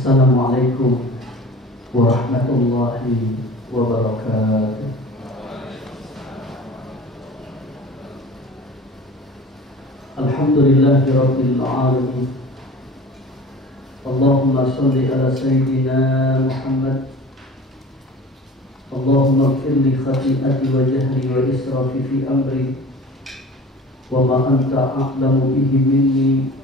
Assalamualaikum warahmatullahi wabarakatuh. Alhamdulillahirabbil alamin. Allahumma shalli ala sayyidina Muhammad. Allahumma ighfir li khati'ati wa jahli wa israfi fi amri wa ma anta a'lamu bihi minni.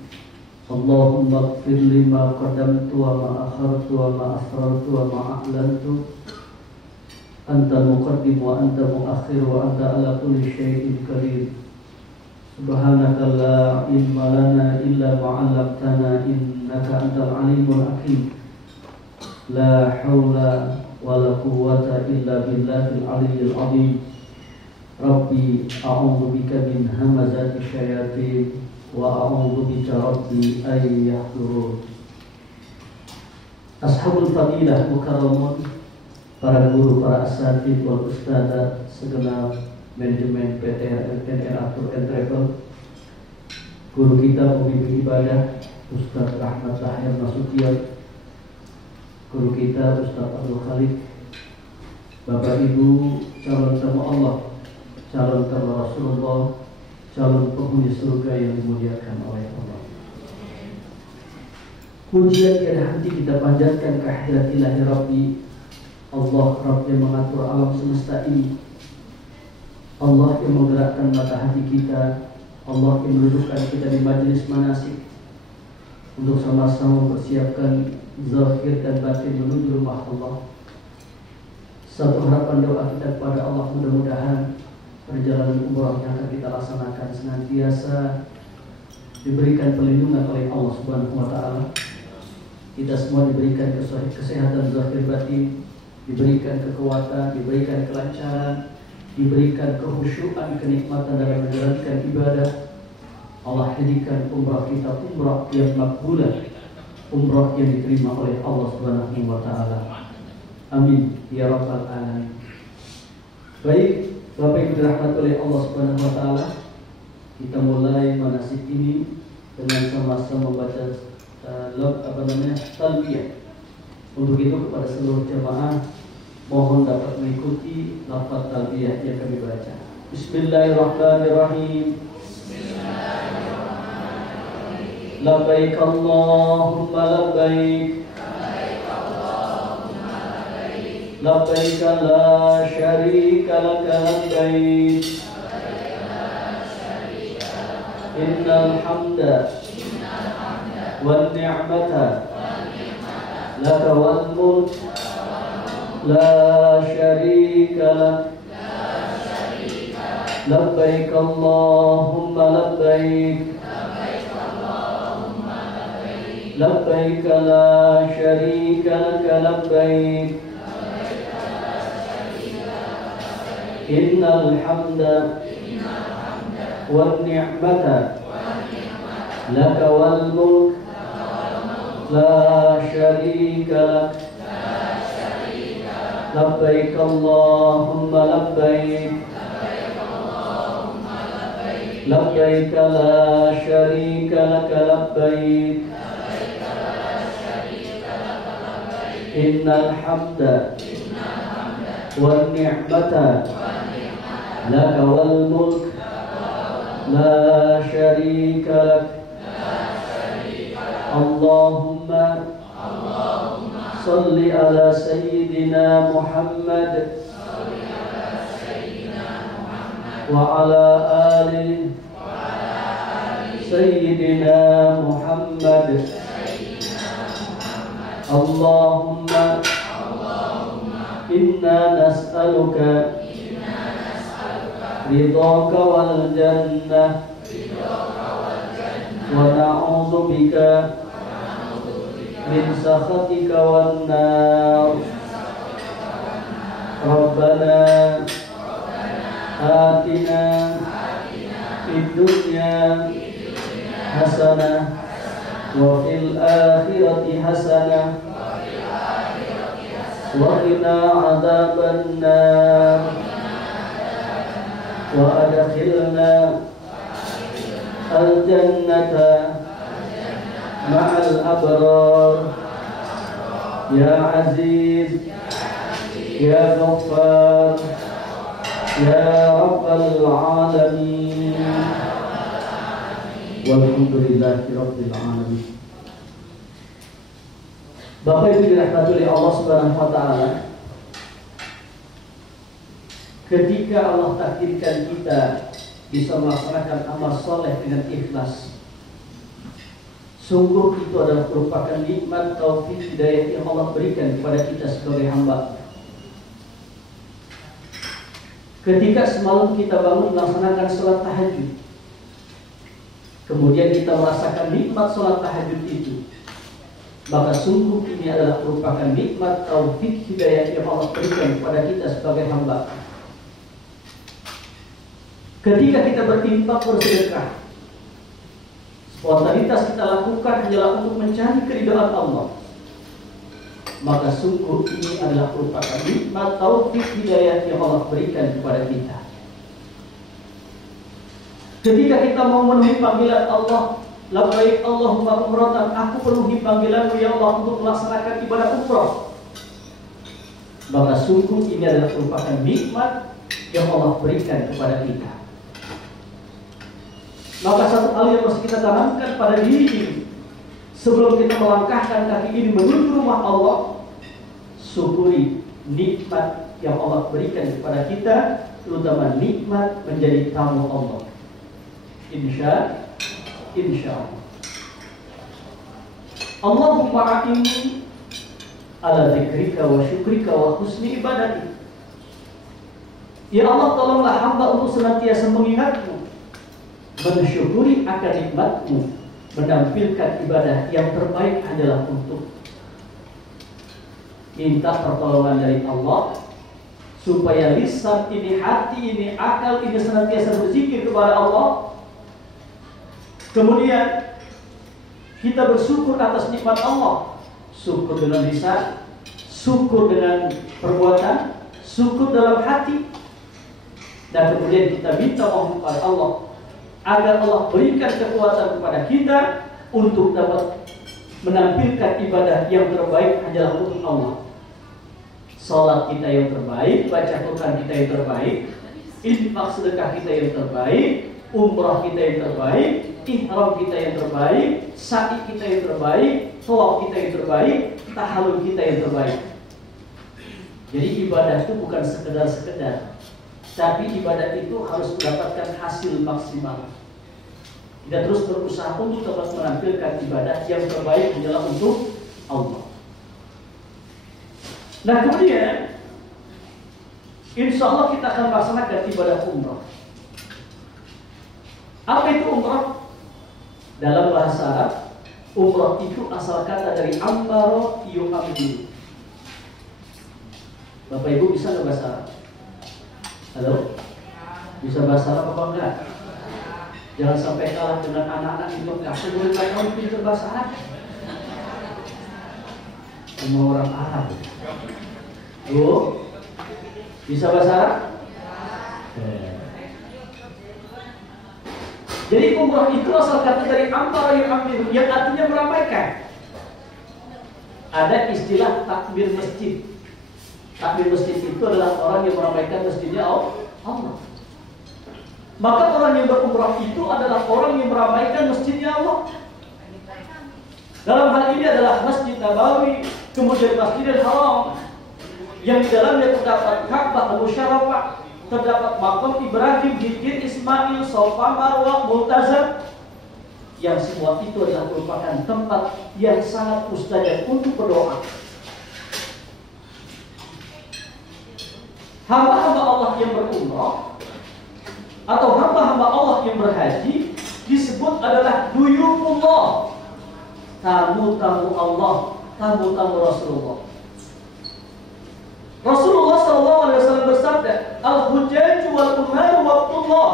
Allahumma ighfir li ma qaddamtu wa ma akhartu wa ma asrartu wa ma a'lantu. Anta muqaddim wa anta muakhir wa anta ala kulli syai'in qadir. Subhanaka la ilma lana illa ma 'allamtana innaka antal alimul hakim. La haula wala quwwata illa billahil aliyyil azim. Rabbi a'udzu bika min hamazati syayatin wa a'udzu bika rabbi ay yahdurun. Ashabul fadilah mukarramun, para guru, para asatidz wal ustadzah, segenap manajemen PT RNR Tour and Travel, guru kita pembimbing ibadah Ustaz Rahmat Tahir Nasution, guru kita Ustaz Abdul Khalik, Bapak Ibu calon tamu Allah, calon tamu Rasulullah, calon penghuni surga yang dimuliakan oleh Allah. Pujian tiada henti kita panjatkan kehadirat ilahi Rabbi, Allah Rabb yang mengatur alam semesta ini, Allah yang menggerakkan mata hati kita, Allah yang mendudukkan kita di majelis manasik untuk sama-sama mempersiapkan zahir dan batin menuju rumah Allah. Satu harapan doa kita kepada Allah, mudah-mudahan perjalanan umrah yang akan kita laksanakan senantiasa diberikan perlindungan oleh Allah Subhanahu wa taala. Kita semua diberikan kesehatan zahir batin, diberikan kekuatan, diberikan kelancaran, diberikan kehusyuan, kenikmatan dalam menjalankan ibadah. Allah jadikan umrah kita umrah yang makbulah, umrah yang diterima oleh Allah Subhanahu wa taala. Amin ya rabbal alamin. Baik, Bapak Ibu dirahmati oleh Allah Subhanahu wa taala, kita mulai manasik ini dengan sama-sama membaca talbiyah. Untuk itu kepada seluruh jamaah mohon dapat mengikuti lafaz talbiyah yang kami baca. Bismillahirrahmanirrahim. Bismillahirrahmanirrahim. Labbaik Allahumma labbaik. Labbaik la syarika laka labbaik. Innal hamda wan ni'mata laka wal mulk la syarika lak. Labbaik Allahumma labbaik. Labbaik la syarika laka labbaik. Innal hamda wan ni'mata laka wal mulk la syarika lak. Labbaik Allahumma labbaik. Labbaik la syarika laka labbaik. Innal hamda wan ni'mata laka wal mulk la syarika lak. Allahumma salli ala sayyidina Muhammad wa ala ali sayyidina Muhammad. Allahumma inna nas'aluka ridhaka wal jannah wa na'udzu bika min sakhatika wan nar. Rabbana atina fid dunya hasanah wa fil akhirati hasanah wa qina adzaban nar. Wa adkhilna al jannata ma'al abrar Ya Aziz, Ya Ghaffar, Ya Rabbal Alamin. Walhamdulillahi Rabbil Alamin. Bapak Ibu dirahmati oleh Allah Subhanahu wa taala. Ketika Allah takdirkan kita bisa melaksanakan amal soleh dengan ikhlas, sungguh itu adalah merupakan nikmat taufik hidayah yang Allah berikan kepada kita sebagai hamba. Ketika semalam kita bangun melaksanakan sholat tahajud, kemudian kita merasakan nikmat sholat tahajud itu, maka sungguh ini adalah merupakan nikmat taufik hidayah yang Allah berikan kepada kita sebagai hamba. Ketika kita berinfak bersedekah, spontanitas kita lakukan hanyalah untuk mencari keridhaan Allah, maka sungguh ini adalah merupakan nikmat taufik hidayah yang Allah berikan kepada kita. Ketika kita mau memenuhi panggilan Allah, labbaik Allahumma umratan, aku penuhi panggilanmu ya Allah untuk melaksanakan ibadah umrah, maka sungguh ini adalah merupakan nikmat yang Allah berikan kepada kita. Maka satu hal yang harus kita tanamkan pada diri ini sebelum kita melangkahkan kaki ini menuju rumah Allah, syukuri nikmat yang Allah berikan kepada kita, terutama nikmat menjadi tamu Allah. Insya Allah. Allahumma a'inni ala dzikrika wa syukrika wa husni ibadati. Ya Allah, tolonglah hamba untuk senantiasa mengingatmu, mensyukuri akan nikmatmu, menampilkan ibadah yang terbaik adalah untuk minta pertolongan dari Allah, supaya lisan ini, hati ini, akal ini senantiasa berzikir kepada Allah. Kemudian kita bersyukur atas nikmat Allah, syukur dengan lisan, syukur dengan perbuatan, syukur dalam hati, dan kemudian kita minta mohon kepada Allah agar Allah berikan kekuatan kepada kita untuk dapat menampilkan ibadah yang terbaik hanyalah untuk Allah. Salat kita yang terbaik, baca Quran kita yang terbaik, infak sedekah kita yang terbaik, umrah kita yang terbaik, ihram kita yang terbaik, sa'i kita yang terbaik, tawaf kita yang terbaik, tahallul kita yang terbaik. Jadi ibadah itu bukan sekedar, tapi ibadah itu harus mendapatkan hasil maksimal. Kita terus berusaha untuk dapat menampilkan ibadah yang terbaik adalah untuk Allah. Nah kemudian, insya Allah kita akan melaksanakan ibadah umrah. Apa itu umrah? Dalam bahasa Arab, umrah itu asal kata dari ambaro yu'ambiru. Bapak Ibu bisa nggak bahasa Arab? Halo? Bisa bahasa Arab apa enggak? Jangan sampai kalah dengan anak-anak di Mekah. Sebelum mereka pintar bahasa Arab, semua orang Arab. Bu, bisa bahasa Arab? Jadi umrah itu asal kata dari ambara yu'ambiru, yang artinya meramaikan. Ada istilah takbir masjid. Takbir masjid itu adalah orang yang meramaikan masjidnya Allah. Maka orang yang berumrah itu adalah orang yang meramaikan masjidnya Allah. Dalam hal ini adalah Masjid Nabawi, kemudian Masjidil Haram, yang di dalamnya terdapat Ka'bah Al-Musyarrafah, terdapat makam Ibrahim, Hijr, Ismail, Safa, Marwah, Multazam, yang semua itu adalah merupakan tempat yang sangat mustajab untuk berdoa. Hamba-hamba Allah yang berumrah atau hamba-hamba Allah yang berhaji disebut adalah duyufullah, tamu-tamu Allah, tamu-tamu Rasulullah. Rasulullah SAW bersabda, al-hujjaj wal-umar waqtullah,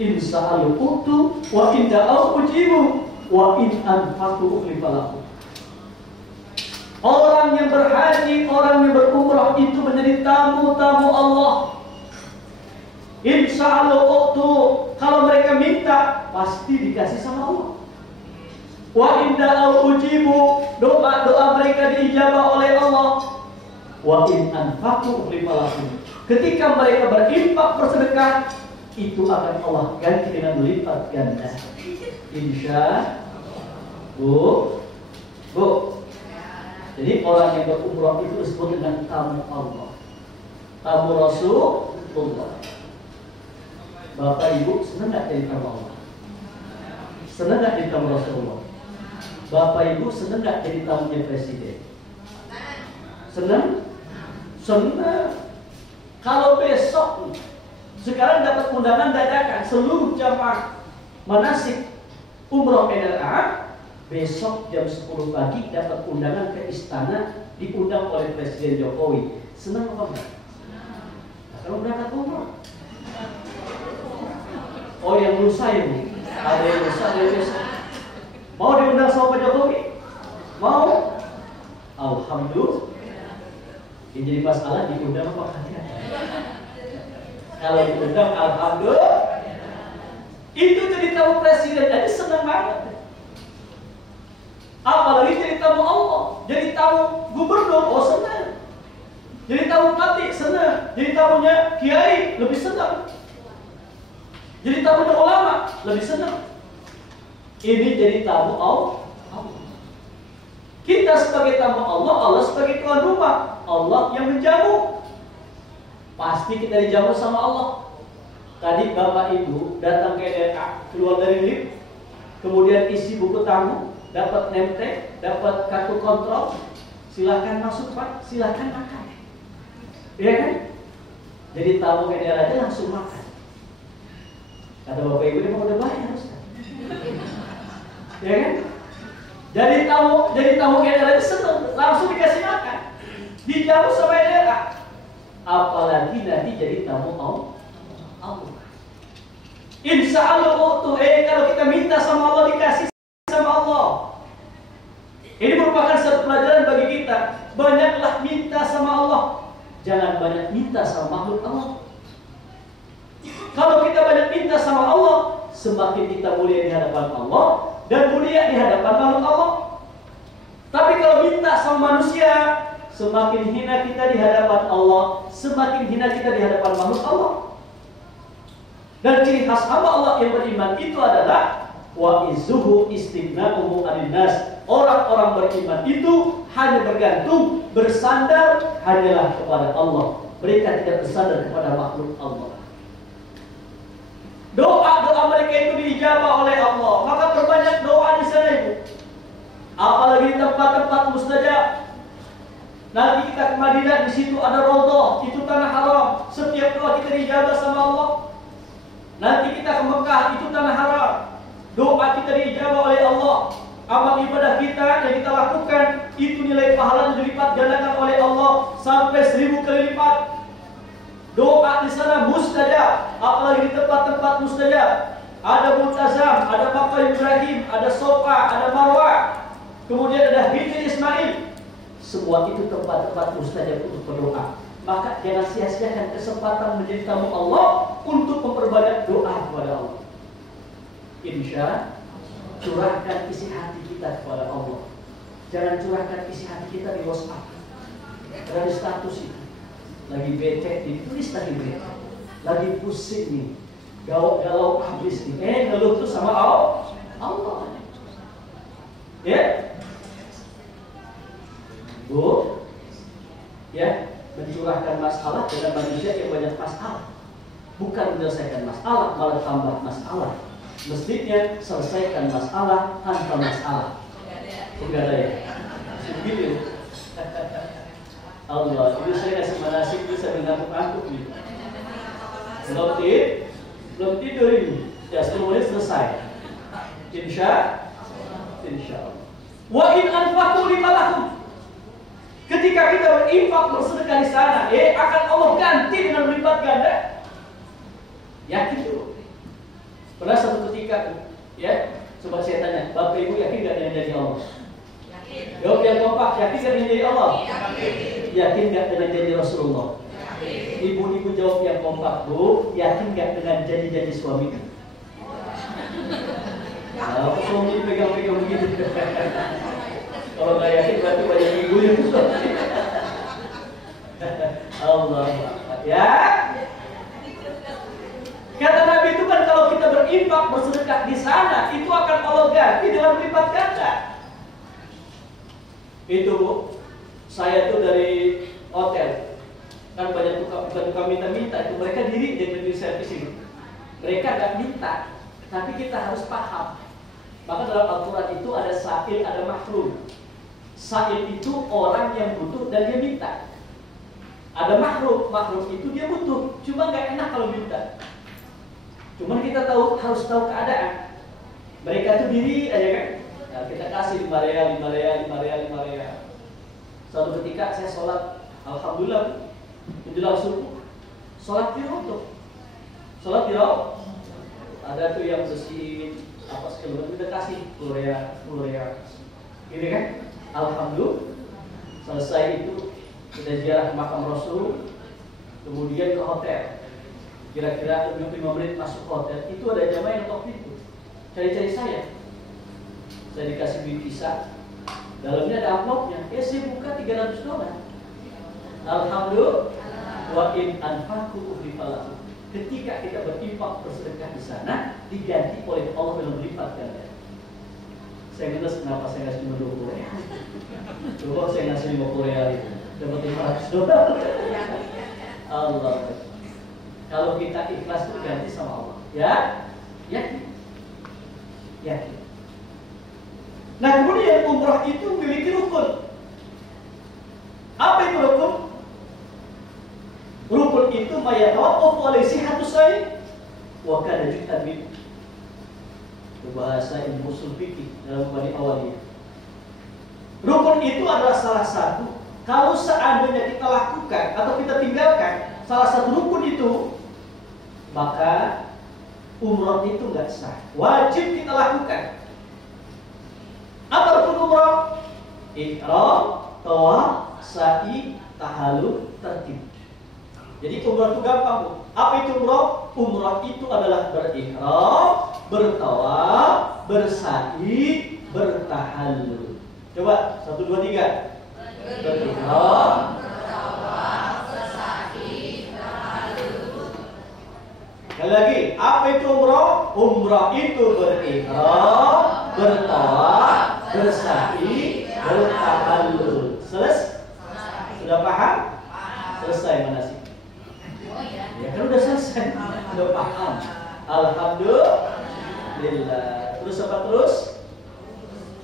in sa'alu utu wa in da'au ujibu wa in anfaqu ukhlifalahu. Orang yang berhaji, orang yang berumrah itu menjadi tamu-tamu Allah. Insyaallah waktu kalau mereka minta pasti dikasih sama Allah. Wa in da'u ujibu, doa mereka diijabah oleh Allah. Wa in anfaqu lifalahum, ketika mereka berinfak bersedekah, itu akan Allah ganti dengan lipat ganda. Insya Bu. Jadi orang yang berumrah itu disebut dengan tamu Allah, tamu Rasulullah. Bapak Ibu senang nggak jadi tamu Allah? Senang nggak jadi tamu Rasulullah? Bapak Ibu senang nggak jadi tamunya Presiden? Senang? Senang. Kalau besok sekarang dapat undangan dadakan seluruh jamaah manasik umroh NLA, besok jam 10 pagi dapat undangan ke istana, diundang oleh Presiden Jokowi. Senang apa enggak? Nah, kalau berangkat umroh. Oh, yang lusa ini. Ada yang lusa, ada yang besok. Mau diundang sama Pak Jokowi? Mau? Alhamdulillah. Ini jadi masalah diundang apa kalian? Kalau diundang, alhamdulillah. Itu jadi tamu presiden aja senang banget. Apalagi jadi tamu Allah, jadi tamu gubernur, oh senang. Jadi tamu bupati senang, jadi tamunya kiai lebih senang. Jadi tamunya ulama lebih senang. Ini jadi tamu Allah. Kita sebagai tamu Allah, Allah sebagai tuan rumah, Allah yang menjamu. Pasti kita dijamu sama Allah. Tadi Bapak Ibu datang ke NLA, keluar dari lift, kemudian isi buku tamu, dapat name tag, dapat kartu kontrol, silakan masuk Pak, silakan makan. Iya kan? Jadi tamu NLA aja langsung makan. Kata Bapak Ibu, emang udah bayar Ustaz. Iya kan? Jadi tamu NLA aja seneng, langsung dikasih makan, dijamu sama NLA. Apalagi nanti jadi tamu Allah. Insya Allah kalau kita minta sama Allah dikasih sama Allah. Ini merupakan satu pelajaran bagi kita. Banyaklah minta sama Allah, jangan banyak minta sama makhluk Allah. Kalau kita banyak minta sama Allah, semakin kita mulia di hadapan Allah dan mulia di hadapan makhluk Allah. Tapi kalau minta sama manusia, semakin hina kita di hadapan Allah, semakin hina kita di hadapan makhluk Allah. Dan ciri khas hamba Allah yang beriman itu adalah wa izzuhu istighna'uhu 'anil nas. Orang-orang beriman itu hanya bergantung, bersandar hanyalah kepada Allah. Mereka tidak bersandar kepada makhluk Allah. Doa-doa mereka itu diijabah oleh Allah. Maka perbanyak doa di sana itu. Apalagi di tempat-tempat mustajab. Nanti kita ke Madinah, di situ ada Raudhah, itu tanah haram. Setiap doa kita diijabah sama Allah. Nanti kita ke Mekah, itu tanah haram. Doa kita diijabah oleh Allah. Amal ibadah kita yang kita lakukan, itu nilai pahalanya dilipat gandakan oleh Allah sampai 1000 kali lipat. Doa di sana mustajab, apalagi di tempat-tempat mustajab. Ada Multazam, ada Maqam Ibrahim, ada Sofa, ada Marwah. Kemudian ada Hijri Ismail. Semua itu tempat-tempat mustajab untuk berdoa. Maka jangan sia-siakan kesempatan menjadi tamu Allah untuk memperbanyak doa kepada Allah. Insya curahkan isi hati kita kepada Allah. Jangan curahkan isi hati kita di WhatsApp, ada di status itu. Lagi bete, ditulis lagi bete. Lagi pusing nih, galau habis nih. Ngeluh tuh sama Allah. Ya, Bu, ya. Mencurahkan masalah dengan manusia yang banyak masalah, bukan menyelesaikan masalah malah tambah masalah. Mestinya selesaikan masalah tanpa masalah. Enggak ada ya? Begitu. Allah, itu saya kasih manasik bisa mengantuk-antuk nih. Belum tidur ini. Ya 10 menit selesai. Insya Allah. Wa in anfaqu limalahum. Ketika kita berinfak bersedekah di sana, akan Allah ganti dengan berlipat ganda. Yakin dulu. Pernah satu ketika, ya, coba saya tanya, Bapak Ibu yakin nggak dengan janji Allah? Yakin. Jawab yang kompak, yakin nggak dengan janji Allah? Yakin. Yakin nggak dengan janji Rasulullah? Yakin. Ibu-ibu jawab yang kompak, Bu, yakin nggak dengan janji-janji suaminya? Nah, suami pegang-pegang begitu. Kalau nggak yakin berarti banyak ibu yang suami. Allah, ya. Kata Nabi itu kan kalau kita berinfak bersedekah di sana itu akan Allah ganti dengan berlipat ganda. Itu Bu, saya tuh dari hotel kan banyak tukang minta-minta itu mereka diri jadi servis ini. Mereka nggak minta, tapi kita harus paham. Maka dalam Al-Quran itu ada sa'il, ada mahrum. Sa'il itu orang yang butuh dan dia minta. Ada mahrum, mahrum itu dia butuh, cuma nggak enak kalau minta. Cuman kita harus tahu keadaan. Mereka tuh diri aja kan. Nah, kita kasih 5 real. Suatu ketika saya sholat, alhamdulillah menjelang subuh, sholat tiroto. Sholat tiroto. Ada tuh yang bersihin apa segala kita kasih 10 real. Ini kan, alhamdulillah. Selesai itu kita ziarah ke makam Rasul, kemudian ke hotel. Kira-kira 5 menit masuk hotel, itu ada jamaah yang top itu cari-cari saya dikasih duit visa, dalamnya ada amplopnya, saya buka $300. Alhamdulillah, wa in anfaqu ukhlifalahu. Ketika kita berinfak bersedekah di sana, diganti oleh Allah dengan berlipat ganda. Saya ngeles kenapa saya ngasih cuma 20 real. Coba saya ngasih 50 real itu dapat $500. Allah. Kalau kita ikhlas itu ganti sama Allah. Ya? Yakin. Nah kemudian umrah itu memiliki rukun. Apa itu rukun? Rukun itu mayatawaqqafu alaihi sihhatu sa'i wa kana juz'an min. Bahasa ilmu usul fikih dalam bani awaliyah. Rukun itu adalah salah satu. Kalau seandainya kita lakukan atau kita tinggalkan salah satu rukun itu, maka umrah itu nggak sah. Wajib kita lakukan. Apa rukun umrah? Ihram, tawaf, sa'i, tahallul, tertib. Jadi umrah itu gampang Bu. Apa itu umrah? Umrah itu adalah berihram, bertawaf, bersa'i, bertahallul. Coba 1, 2, 3. Berihram, bertawaf, bersa'i, bertahallul. Sekali lagi, apa itu umrah? Umrah itu berihram, bertawaf, bersa'i, bertahallul. Selesai? Sudah paham? Selesai manasik. Ya kan udah selesai, udah paham. Alhamdulillah. Terus apa terus?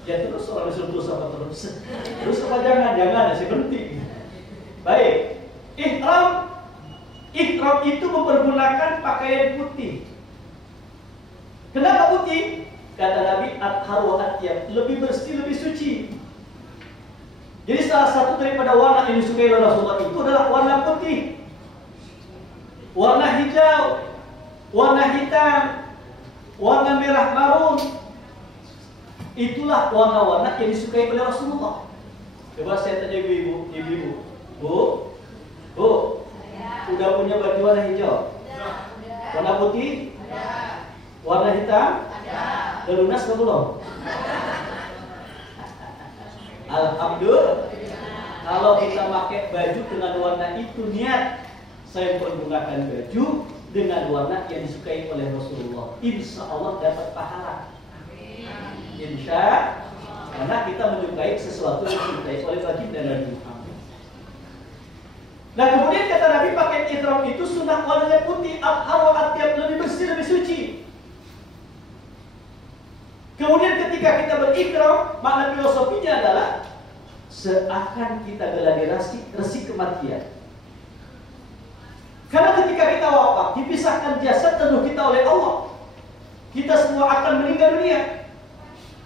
Ya terus orang disuruh terus apa terus? Terus apa jangan ya sih penting. Baik. Ihram itu mempergunakan pakaian putih. Kenapa putih? Kata Nabi, at-haru at-tiyab, lebih bersih, lebih suci. Jadi salah satu daripada warna yang disukai oleh Rasulullah itu adalah warna putih. Warna hijau, warna hitam, warna merah marun. Itulah warna-warna yang disukai oleh Rasulullah. Coba saya tanya ibu-ibu. Bu, udah punya baju warna hijau? Warna putih? Warna hitam? Udah lunas atau belum? Alhamdulillah. Kalau kita pakai baju dengan warna itu, niat saya menggunakan baju dengan warna yang disukai oleh Rasulullah, insya Allah dapat pahala. Insya, karena kita menyukai sesuatu yang disukai oleh baginda Nabi Muhammad. Nah kemudian kata Nabi, pakai ihram itu sunnah warnanya putih, at-haru at-tiyab, lebih bersih, lebih suci. Kemudian ketika kita berihram, makna filosofinya adalah seakan kita geladi resi kematian. Karena ketika kita wafat, dipisahkan jasad dan ruh kita oleh Allah. Kita semua akan meninggal dunia.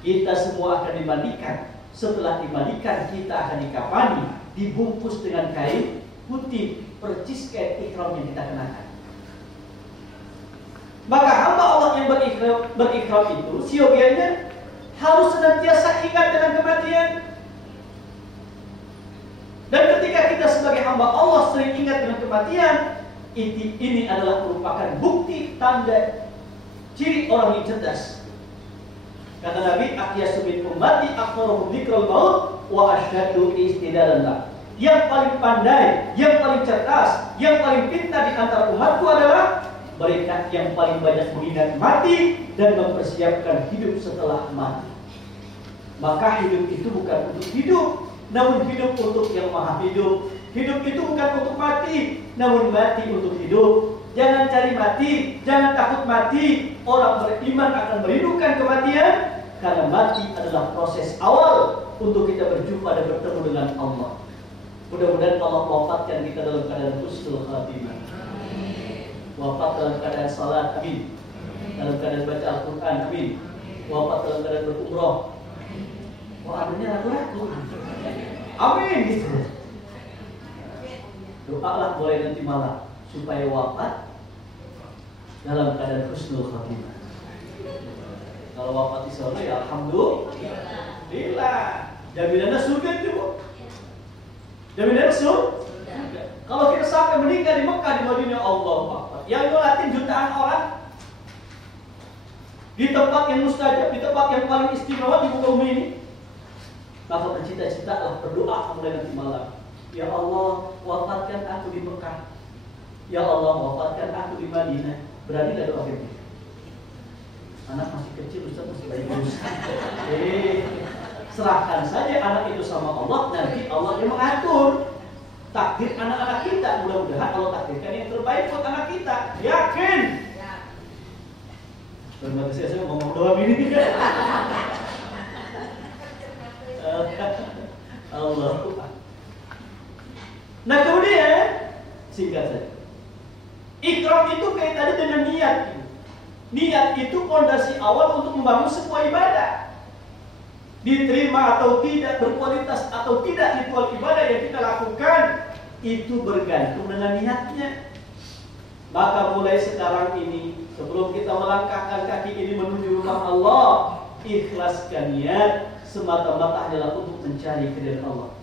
Kita semua akan dimandikan. Setelah dimandikan, kita akan dikafani, dibungkus dengan kain putih, percis kayak ihram yang kita kenakan. Maka hamba Allah yang berikram itu, siogianya harus senantiasa ingat dengan kematian. Dan ketika kita sebagai hamba Allah sering ingat dengan kematian, ini adalah merupakan bukti tanda ciri orang yang cerdas. Kata Nabi, "Aqyasu min ummati aqsaruhum dzikral maut wa asyaddu istidadan." Yang paling pandai, yang paling cerdas, yang paling pintar di antara umatku adalah mereka yang paling banyak mengingat mati dan mempersiapkan hidup setelah mati. Maka hidup itu bukan untuk hidup, namun hidup untuk yang maha hidup. Hidup itu bukan untuk mati, namun mati untuk hidup. Jangan cari mati, jangan takut mati. Orang beriman akan merindukan kematian, karena mati adalah proses awal untuk kita berjumpa dan bertemu dengan Allah. Mudah-mudahan Allah wafatkan kita dalam keadaan husnul khatimah. Wafat dalam keadaan salat, amin. Dalam keadaan baca Al-Quran, amin. Wafat dalam keadaan berumrah. Wah, adanya ragu-ragu. Amin gitu. Doalah boleh nanti malam supaya wafat dalam keadaan husnul khatimah. Kalau wafat di sana ya alhamdulillah. Jaminannya surga itu. Jaminannya surga. Kalau kita sampai meninggal di Mekah, di Madinah, Allah Akbar, yang nyolatin jutaan orang di tempat yang mustajab, di tempat yang paling istimewa di muka bumi ini, maka bercita-citalah, berdoa mulai nanti malam. Ya Allah, wafatkan aku di Mekah. Ya Allah, wafatkan aku di Madinah. Berani gak doa gitu? Anak masih kecil, Ustaz masih bayi serahkan saja anak itu sama Allah. Nanti Allah yang mengatur takdir anak-anak kita. Mudah-mudahan Allah takdirkan yang terbaik buat anak kita. Yakin? Terima kasih, saya ngomong doa ini. Allah. Nah kemudian singkat saja, ikram itu kaitannya dengan niat. Niat itu fondasi awal untuk membangun sebuah ibadah. Diterima atau tidak, berkualitas atau tidak ritual ibadah yang kita lakukan, itu bergantung dengan niatnya. Maka mulai sekarang ini, sebelum kita melangkahkan kaki ini menuju rumah Allah, ikhlaskan niat semata-mata adalah untuk mencari keridhaan Allah.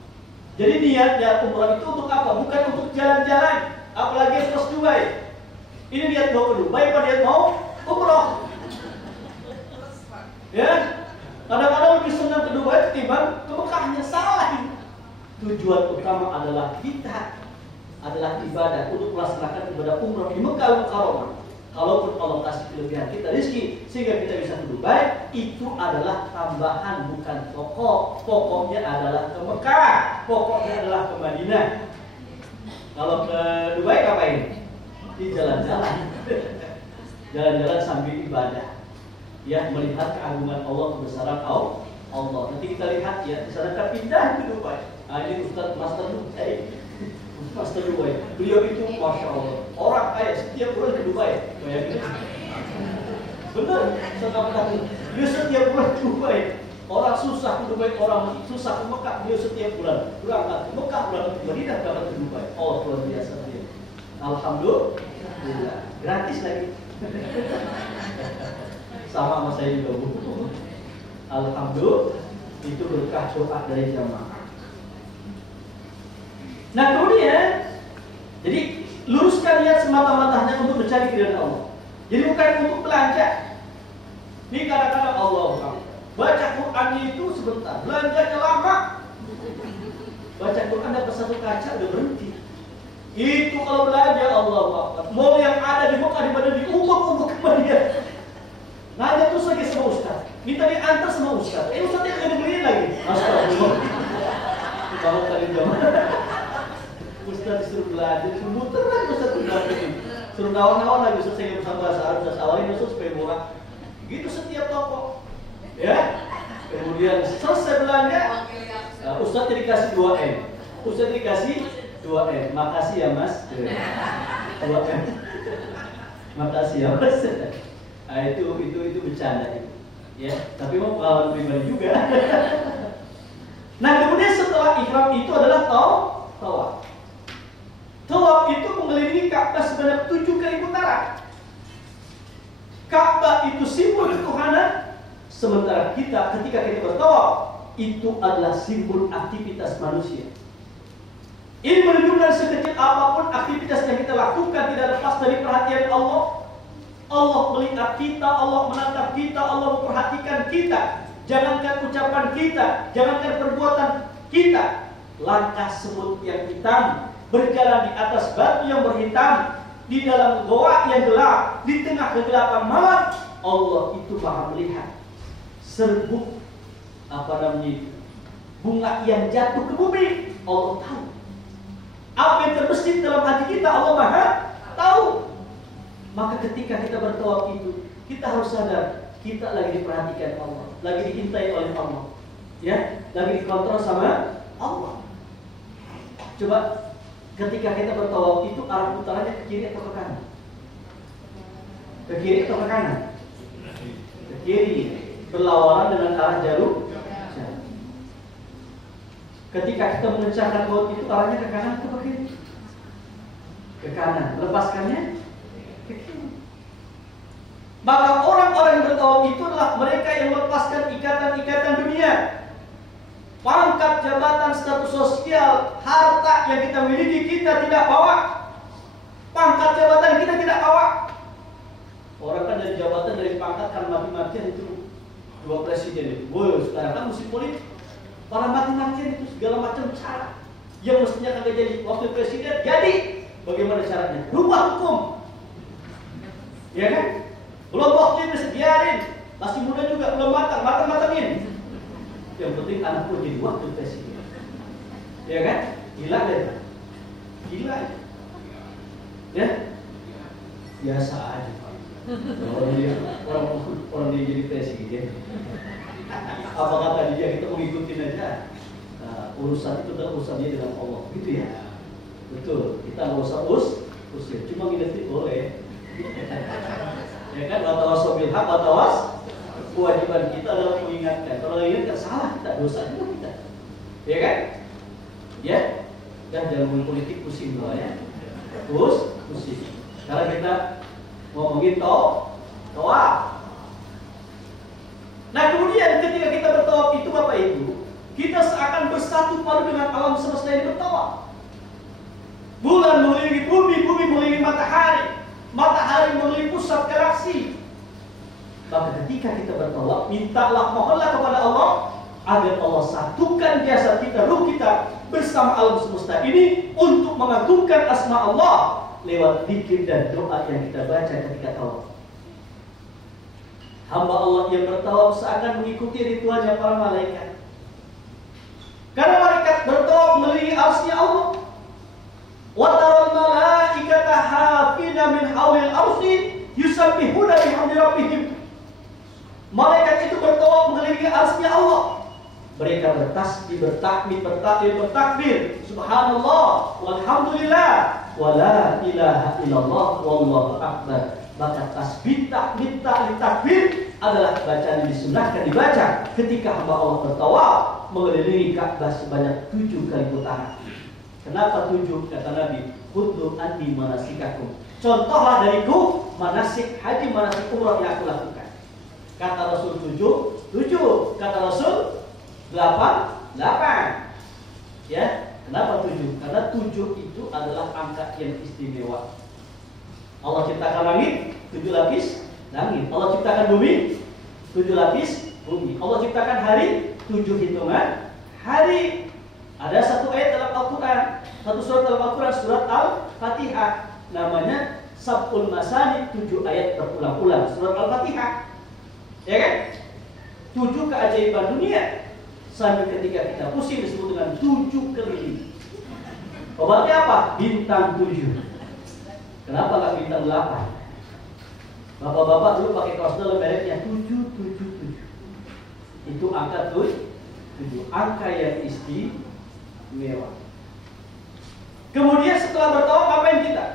Jadi niatnya umrah itu untuk apa? Bukan untuk jalan-jalan, apalagi terus Dubai. Ini niat mau ke Dubai, apa niat mau umrah? Ya, kadang-kadang lebih senang ke Dubai ketimbang ke Mekahnya. Salah ini. Tujuan utama adalah kita adalah ibadah untuk melaksanakan ibadah umrah di Mekah Mukarramah. Kalaupun Allah kasih kelebihan kita rezeki sehingga kita bisa ke Dubai, itu adalah tambahan, bukan pokok. Pokoknya adalah ke Mekah, pokoknya adalah ke Madinah. Kalau ke Dubai ngapain? Di jalan-jalan, jalan-jalan sambil ibadah, ya, melihat keagungan Allah, kebesaran Allah. Nanti kita lihat ya, di sana kita pindah ke Dubai. Nah, ini Ustaz Master Dubai. Master Dubai, beliau itu masya Allah, orang kaya setiap bulan ke Dubai. Bayangin, benar, dia setiap bulan ke Dubai. Orang susah ke Dubai, orang susah ke Mekah, dia setiap bulan berangkat ke Mekah, berangkat ke Madinah, berangkat ke Dubai. Oh, luar biasa dia. Alhamdulillah, gratis lagi. Sama saya juga, Bu. Alhamdulillah, itu berkah doa dari jamaah. Nah kemudian, jadi luruskan niat semata-matanya untuk mencari keridhaan Allah. Jadi bukan untuk belanja. Ini kadang-kadang Allah baca Quran itu sebentar, belanjanya lama. Baca Quran dapat satu kaca udah berhenti. Itu kalau belanja Allah Akbar. Mau yang ada di Mekah di mana diubah-ubah kembali. Nanya terus lagi sama Ustaz. Minta diantar sama Ustaz. Ustaz yang beliin lagi. Astagfirullah. Kalau kalian jamaah. Ustaz disuruh belajar, disuruh muter lagi Ustaz belajar. Suruh nawan-nawan lagi Ustaz, saya bisa bahasa Arab, Ustaz awalin Ustaz supaya murah. Gitu setiap toko. Ya. Kemudian selesai belanja, Ustaz dikasih 2M. Ustaz dikasih 2M. Makasih ya Mas. 2M. Makasih ya Mas. Nah, itu bercanda itu. Ya, tapi mau pengalaman pribadi juga. Nah, kemudian setelah ihram itu adalah tawaf. Tawaf itu mengelilingi Ka'bah sebanyak 7 kali putaran. Ka'bah itu simbol ketuhanan, sementara kita ketika kita bertawaf itu adalah simbol aktivitas manusia. Ini menunjukkan sekecil apapun aktivitas yang kita lakukan tidak lepas dari perhatian Allah. Allah melihat kita, Allah menatap kita, Allah memperhatikan kita. Jangankan ucapan kita, jangankan perbuatan kita. Langkah semut yang hitam, berjalan di atas batu yang berhitam, di dalam goa yang gelap, di tengah kegelapan malam, Allah itu maha melihat. Serbuk bunga yang jatuh ke bumi, Allah tahu. Apa yang terbesit dalam hati kita, Allah maha tahu. Maka ketika kita bertawaf itu, kita harus sadar kita lagi diperhatikan Allah, lagi diintai oleh Allah, ya, lagi dikontrol sama Allah. Coba ketika kita bertawaf itu arah utaranya ke kiri atau ke kanan? Ke kiri atau ke kanan? Ke kiri, berlawanan dengan arah jalur. Ketika kita mengencangkan maut itu arahnya ke kanan atau ke kiri? Ke kanan. Lepaskannya ke kiri. Maka orang-orang yang bertawaf itu adalah mereka yang melepaskan ikatan-ikatan dunia. Pangkat, jabatan, status sosial, harta yang kita miliki kita tidak bawa. Pangkat jabatan kita tidak bawa. Orang kan dari jabatan, dari pangkat kan mati-matian itu. Dua presiden itu. Woi, sekarang kan musim politik. Para mati-matian itu segala macam cara. Yang mestinya kagak jadi wakil presiden, jadi. Bagaimana caranya? Rubah hukum. Ya kan? Belum waktu ini biarin, masih muda juga, belum matang-matangin. Yang penting anak pun jadi wakil presiden. Ya kan? Gila deh. Gila. Ya? Biasa aja. Orang dia jadi presiden. Apa kata dia, kita mengikutin aja. Nah, urusan itu adalah urusan dia dengan Allah. Gitu ya? Betul. Kita nggak usah usir. Cuma ngingetin boleh. Ya kan, watawas bil haq, watawas, kewajiban kita adalah mengingatkan. Kalau ingatkan salah kita, dosa juga kita. Ya kan? Ya, dan jangan politik pusing doa ya. Terus pusing. Sekarang kita ngomongin tawaf. Nah kemudian ketika kita bertawaf itu Bapak Ibu, kita seakan bersatu padu dengan alam semesta yang bertawaf. Bulan mengelilingi bumi, bumi mengelilingi matahari. Matahari mengelilingi pusat galaksi. Maka ketika kita bertawaf, mintalah, mohonlah kepada Allah agar Allah satukan jasad kita, ruh kita bersama alam semesta ini untuk mengagungkan asma Allah lewat zikir dan doa yang kita baca ketika tawaf. Hamba Allah yang bertawaf seakan mengikuti ritualnya para malaikat. Karena malaikat bertawaf mengelilingi arsy Allah. Wa taral malaikata hafina min haulil arsy yusabbihuna bihamdi rabbihim. Malaikat itu bertawaf mengelilingi arsy Allah. Mereka bertasbih, bertakbir, bertakbir. Subhanallah, walhamdulillah, wala ilaha illallah, wallahu akbar. Maka tasbih, takbir, takbir adalah bacaan yang disunahkan dibaca ketika hamba Allah bertawaf mengelilingi Ka'bah sebanyak 7 kali putaran. Kenapa 7? Kata Nabi, khudhu anni manasikakum. Contohlah dariku manasik haji, manasik umrah yang aku lakukan. Kata Rasul 7. Kata Rasul 8. Ya, kenapa 7? Karena 7 itu adalah angka yang istimewa. Allah ciptakan langit, 7 lapis langit. Allah ciptakan bumi, 7 lapis bumi. Allah ciptakan hari, 7 hitungan hari. Ada satu ayat dalam Al-Quran, satu surat dalam Al-Quran, surat Al-Fatihah. Namanya Sab'ul Masani, 7 ayat berulang-ulang. Surat Al-Fatihah. Ya kan? 7 keajaiban dunia. Sampai ketika kita pusing disebut dengan 7 keliling. Obatnya apa? Bintang 7. Kenapa nggak bintang 8? Bapak-bapak dulu pakai kaos dalam mereknya 777. Itu angka 7, angka yang istimewa. Kemudian setelah bertawaf ngapain kita?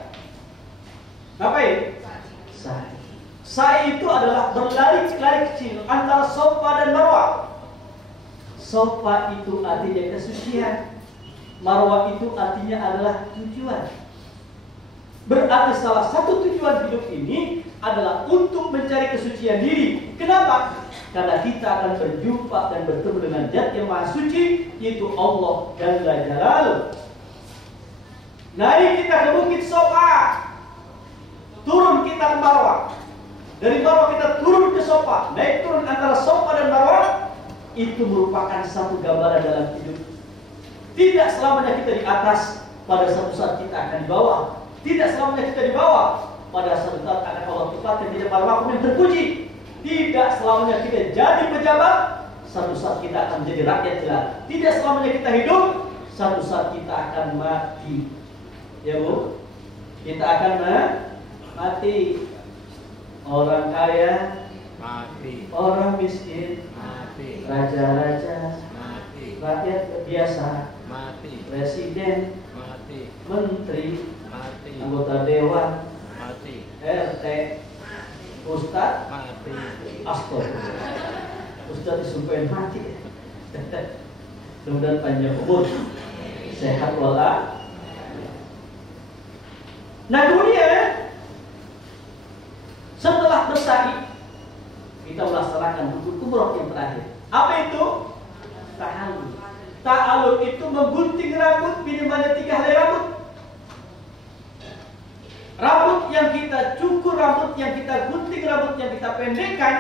Ngapain? Sa'i. Sa'i itu adalah berlari kecil antara Safa dan Marwah. Safa itu artinya kesucian, Marwah itu artinya adalah tujuan. Berarti salah satu tujuan hidup ini adalah untuk mencari kesucian diri. Kenapa? Karena kita akan berjumpa dan bertemu dengan Zat yang Maha Suci, yaitu Allah Jalla Jalaluh. Naik kita ke Bukit Safa, turun kita ke Marwah. Dari Marwah kita turun ke Safa, naik turun antara Safa dan Marwah, itu merupakan satu gambaran dalam hidup. Tidak selamanya kita di atas, pada satu saat kita akan di bawah. Tidak selamanya kita di bawah, pada satu saat akan Allah tempatkan kita pada waktu yang terpuji. Tidak selamanya kita jadi pejabat, satu saat kita akan menjadi rakyat jelata. Tidak selamanya kita hidup, satu saat kita akan mati. Ya Bu, kita akan mati. Orang kaya mati, orang miskin mati, raja-raja mati, rakyat biasa mati, presiden mati, menteri mati, anggota dewan mati, RT, ustaz mati, astagfirullah, ustaz disumpahin mati. Mudah-mudahan panjang umur, sehat wala. Nah kemudian setelah bersa'i, kita melaksanakan rukun umrah yang terakhir. Apa itu? Ta'alul. Ta'alul itu menggunting rambut, minimalnya 3 helai rambut. Rambut yang kita cukur, rambut yang kita gunting, rambut yang kita pendekkan,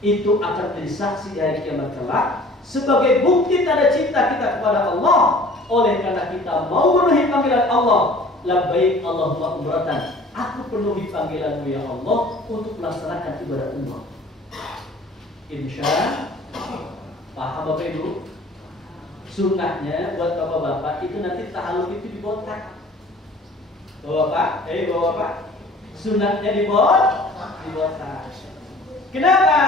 itu akan menjadi saksi di hari kiamat kelak sebagai bukti tanda cinta kita kepada Allah. Oleh karena kita mau memenuhi panggilan Allah, labbaik Allahumma umratan, aku penuhi panggilanmu ya Allah untuk melaksanakan ibadah umrah. Insya paham Bapak Ibu? Sunnahnya buat bapak-bapak itu nanti ta'aluk itu dibotak. Bapak, sunnahnya dibotak. Kenapa?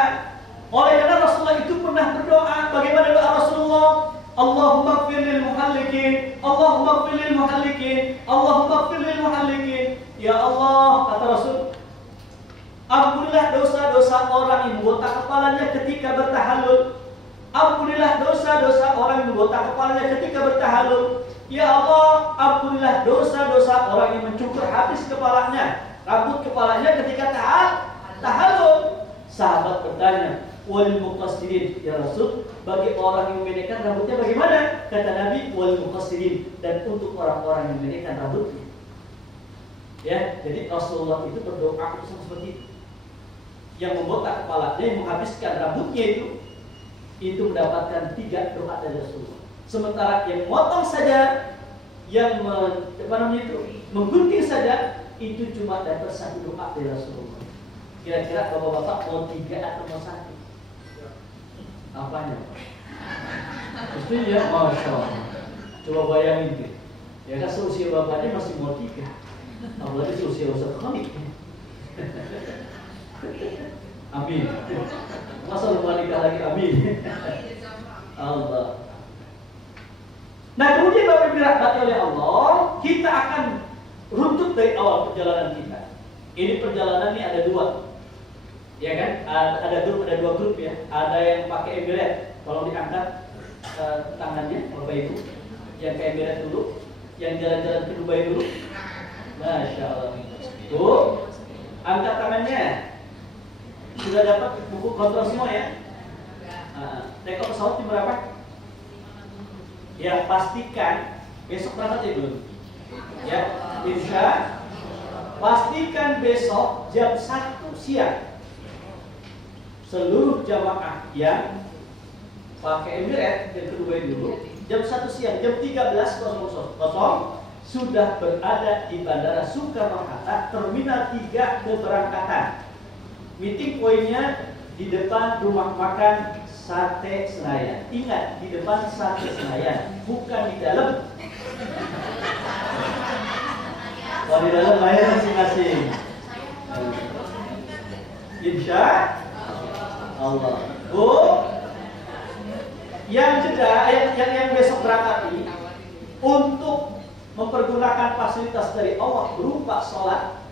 Oleh karena Rasulullah itu pernah berdoa. Bagaimana doa Rasulullah? Allahumma ighfir lil muhallikin, Allahumma ighfir lil muhallikin, Allahumma ighfir lil muhallikin. Ya Allah, kata Rasul, ampunilah dosa-dosa orang yang membotak kepalanya ketika bertahallul. Ampunilah dosa-dosa orang yang membotak kepalanya ketika bertahallul. Ya Allah, ampunilah dosa-dosa orang yang mencukur habis kepalanya, rambut kepalanya ketika tahallul. Sahabat bertanya, walil muqassirin ya Rasul, bagi orang yang memendekkan rambutnya bagaimana? Kata Nabi, walil muqassirin, dan untuk orang-orang yang memendekkan rambutnya. Ya, jadi Rasulullah itu berdoa seperti itu. Yang membotak kepalanya, yang menghabiskan rambutnya itu mendapatkan 3 doa dari Rasulullah. Sementara yang memotong saja, yang menggunting saja, itu cuma dapat 1 doa dari Rasulullah. Kira-kira bapak-bapak mau 3 atau mau 1? Apanya? Itu ya, Masya Allah. Coba bayangin gitu. Ya kan seusia bapaknya masih mau 3. Apalagi seusia Ustaz Khalid. Amin. Masa lupa nikah lagi, amin. Allah. Nah kemudian Bapak Ibu dirahmati oleh Allah, kita akan runtut dari awal perjalanan kita. Ini perjalanan ini ada 2. Ya kan? Ada 2 grup ya. Ada yang pakai Emirates, tolong diangkat tangannya Bapak Ibu. Yang ke Emirates dulu, yang jalan-jalan ke Dubai dulu. Masya Allah. Tuh, angkat tangannya. Sudah dapat buku kontrol semua ya? Teko pesawat di berapa? Ya pastikan besok berangkat ya belum? Ya, insya. Pastikan besok jam 1 siang seluruh jamaah yang pakai Emirates yang kedua dulu jam 1 siang, jam 13.00 sudah berada di Bandara Soekarno-Hatta, Terminal 3 keberangkatan. Meeting poinnya di depan rumah makan Sate Senayan. Ingat, di depan Sate Senayan, bukan di dalam. Kalau di dalam bayar masing-masing. Insya Allah. Yang jeda, yang besok berangkat ini untuk mempergunakan fasilitas dari Allah berupa sholat,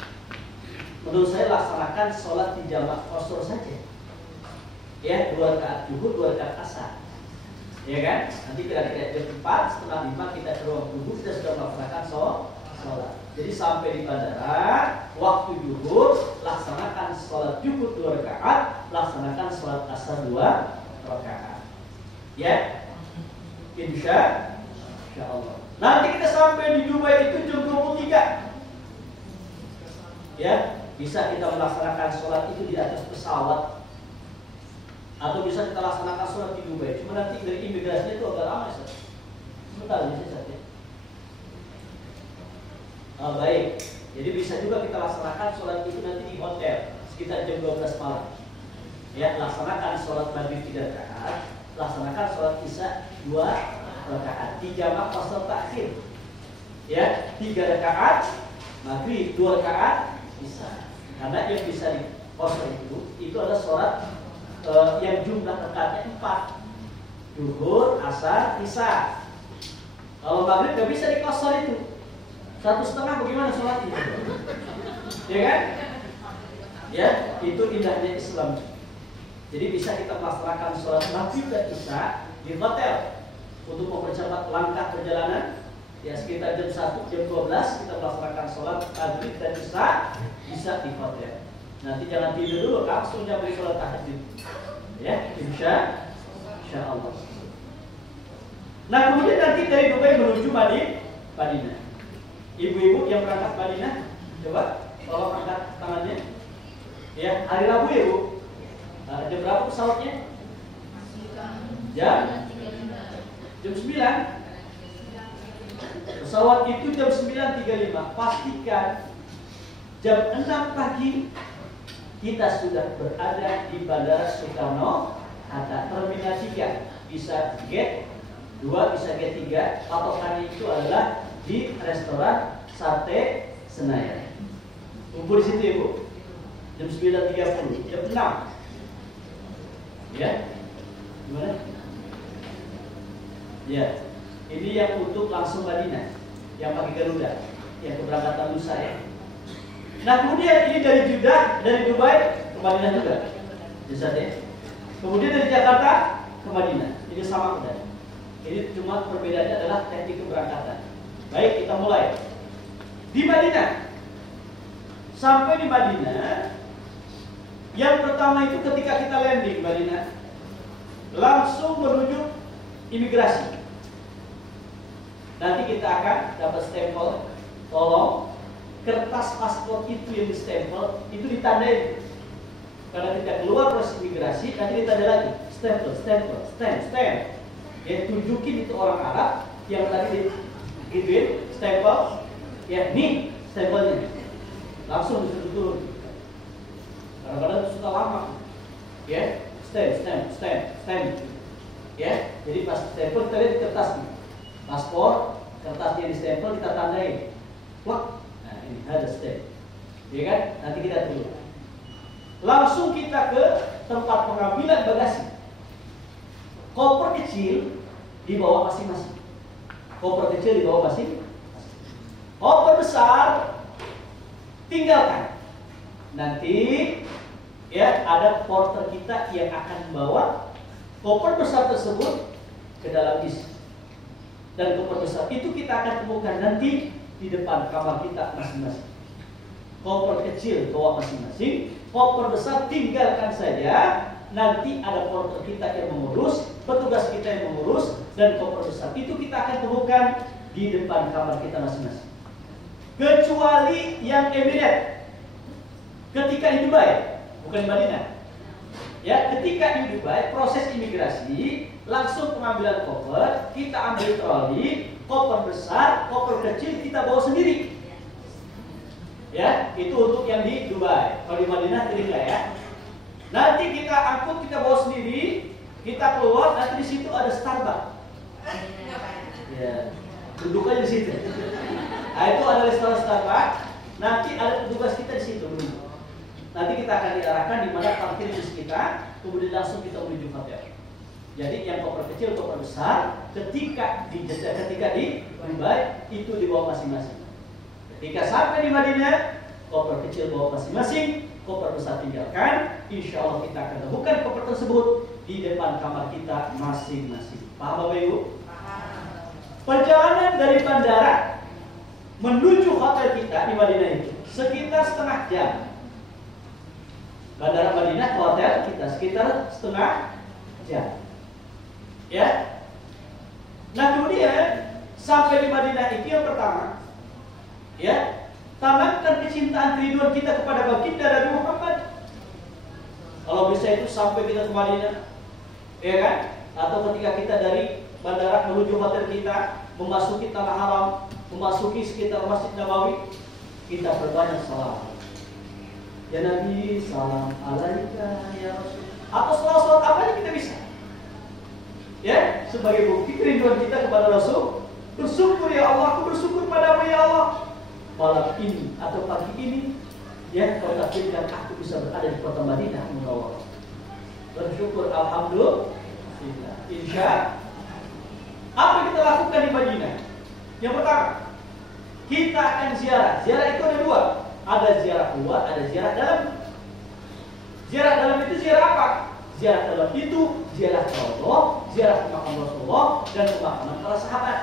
menurut saya laksanakan sholat di jamaah qasar saja. Ya, 2 rakaat zuhur, 2 rakaat asar. Ya kan? Nanti kira-kira jam 4, setengah 5 kita ke ruang tunggu, kita sudah melaksanakan sholat. Jadi sampai di bandara, waktu zuhur, laksanakan sholat zuhur 2 rakaat, laksanakan sholat asar 2 rakaat. Ya, insya Allah. Nanti kita sampai di Dubai itu jam 23. Ya, Bisa kita melaksanakan sholat itu di atas pesawat, atau bisa kita laksanakan sholat di Dubai. Cuma nanti dari imigrasinya itu agak lama, Ustaz. Sebentar ya, Ustaz ya. Baik. Jadi bisa juga kita laksanakan sholat itu nanti di hotel sekitar jam 12 malam. Ya, laksanakan sholat maghrib 3 rakaat, laksanakan sholat isya 2 rakaat, dijamak qasar ta'khir. Ya, 3 rakaat maghrib, 2 rakaat isya. Karena yang bisa di qasar itu adalah sholat yang jumlah rakaatnya 4. Zuhur, asar, isya. Kalau maghrib nggak bisa di qasar itu. 1,5 bagaimana sholatnya? Ya kan? Ya, itu indahnya Islam. Jadi bisa kita melaksanakan sholat maghrib dan isya di hotel untuk mempercepat langkah perjalanan. Ya, sekitar jam 1, jam 12 kita melaksanakan sholat maghrib dan isya di hotel. Nanti jangan tidur dulu, langsung nyampe sholat tahajud. Ya, insya Allah. Nah, kemudian nanti dari Dubai menuju Madinah. Ibu-ibu yang berangkat Madinah, coba tolong angkat tangannya. Ya, hari Rabu ya, Bu. Jam berapa pesawatnya? Jam 9. Pesawat itu jam 9.35. Pastikan jam 6 pagi kita sudah berada di Bandara Soekarno-Hatta, Terminal 3. Bisa gate 2, bisa gate 3. Patokannya itu adalah di restoran Sate Senayan. Kumpul di situ ya, Bu. Jam 9.30, jam 6. Ya. Gimana? Ya. Ini yang untuk langsung Madinah, yang pakai Garuda, yang keberangkatan lusa ya. Nah, kemudian ini dari Jeddah, dari Dubai ke Madinah juga. Bisa deh. Kemudian dari Jakarta ke Madinah. Ini sama udah. Ini cuma perbedaannya adalah teknik keberangkatan. Baik, kita mulai. Di Madinah. Sampai di Madinah, yang pertama itu ketika kita landing Madinah, langsung menuju imigrasi. Nanti kita akan dapat stempel. Tolong kertas paspor itu yang distempel itu ditandai. Karena kita keluar proses imigrasi, nanti ditanda lagi. Stamp. Ya, tunjukin itu orang Arab yang tadi gituin stempel, ya nih stempelnya, langsung disuruh turun. Kadang-kadang itu suka lama, ya stamp, ya. Jadi pas stempel kita lihat di kertas nih, paspor, kertasnya di stempel kita tandai, wah, nah ini ada stamp, ya kan? Nanti kita turun. Langsung kita ke tempat pengambilan bagasi. Koper kecil dibawa masing-masing. Koper kecil dibawa masing-masing. Koper besar tinggalkan. Nanti ya ada porter kita yang akan membawa koper besar tersebut ke dalam bis. Dan koper besar itu kita akan temukan nanti di depan kamar kita masing-masing. Koper kecil bawa masing-masing, koper besar tinggalkan saja. Nanti ada porter kita yang mengurus, petugas kita yang mengurus, dan koper besar itu kita akan temukan di depan kamar kita masing-masing. Kecuali yang Emirat, ketika di Dubai, bukan di Madinah. Ya, ketika di Dubai proses imigrasi, langsung pengambilan koper, kita ambil troli, koper besar, koper kecil kita bawa sendiri. Ya, itu untuk yang di Dubai. Kalau di Madinah tidak ya. Nanti kita angkut, kita bawa sendiri, kita keluar, nanti di situ ada Starbucks. Ya, duduk aja di situ. Nah, itu ada restoran Starbucks. Nanti ada petugas kita di situ dulu. Nanti kita akan diarahkan di mana parkir bus kita, kemudian langsung kita menuju hotel. Jadi yang koper kecil, koper besar, ketika di Dubai itu dibawa masing-masing. Ketika sampai di Madinah, koper kecil bawa masing-masing, koper besar tinggalkan. Insya Allah kita akan temukan koper tersebut di depan kamar kita masing-masing. Paham Bapak Ibu? Perjalanan dari bandara menuju hotel kita di Madinah itu sekitar setengah jam. Bandara Madinah ke hotel kita sekitar setengah jam. Ya. Nah, kemudian sampai di Madinah itu yang pertama, ya, tanamkan di kecintaan kerinduan kita kepada baginda Nabi Muhammad. Kalau bisa itu sampai kita ke Madinah, ya kan? Atau ketika kita dari bandara menuju hotel kita, memasuki tanah haram, memasuki sekitar Masjid Nabawi, kita berbanyak salam. Ya Nabi, salam alaika ya Rasul. Atau salat apa aja kita bisa. Ya, sebagai bukti kerinduan kita kepada Rasul. Bersyukur ya Allah, aku bersyukur padamu ya Allah. Malam ini atau pagi ini, ya kau takdirkan aku bisa berada di kota Madinah Munawwarah. Bersyukur alhamdulillah. Insya. Apa yang kita lakukan di Madinah? Yang pertama, kita akan ziarah. Ziarah itu ada dua. Ada ziarah luar, ada ziarah dalam. Ziarah dalam itu ziarah apa? Ziarah dalam itu ziarah Rasulullah, ziarah ke makam Rasulullah dan pemakaman para sahabat.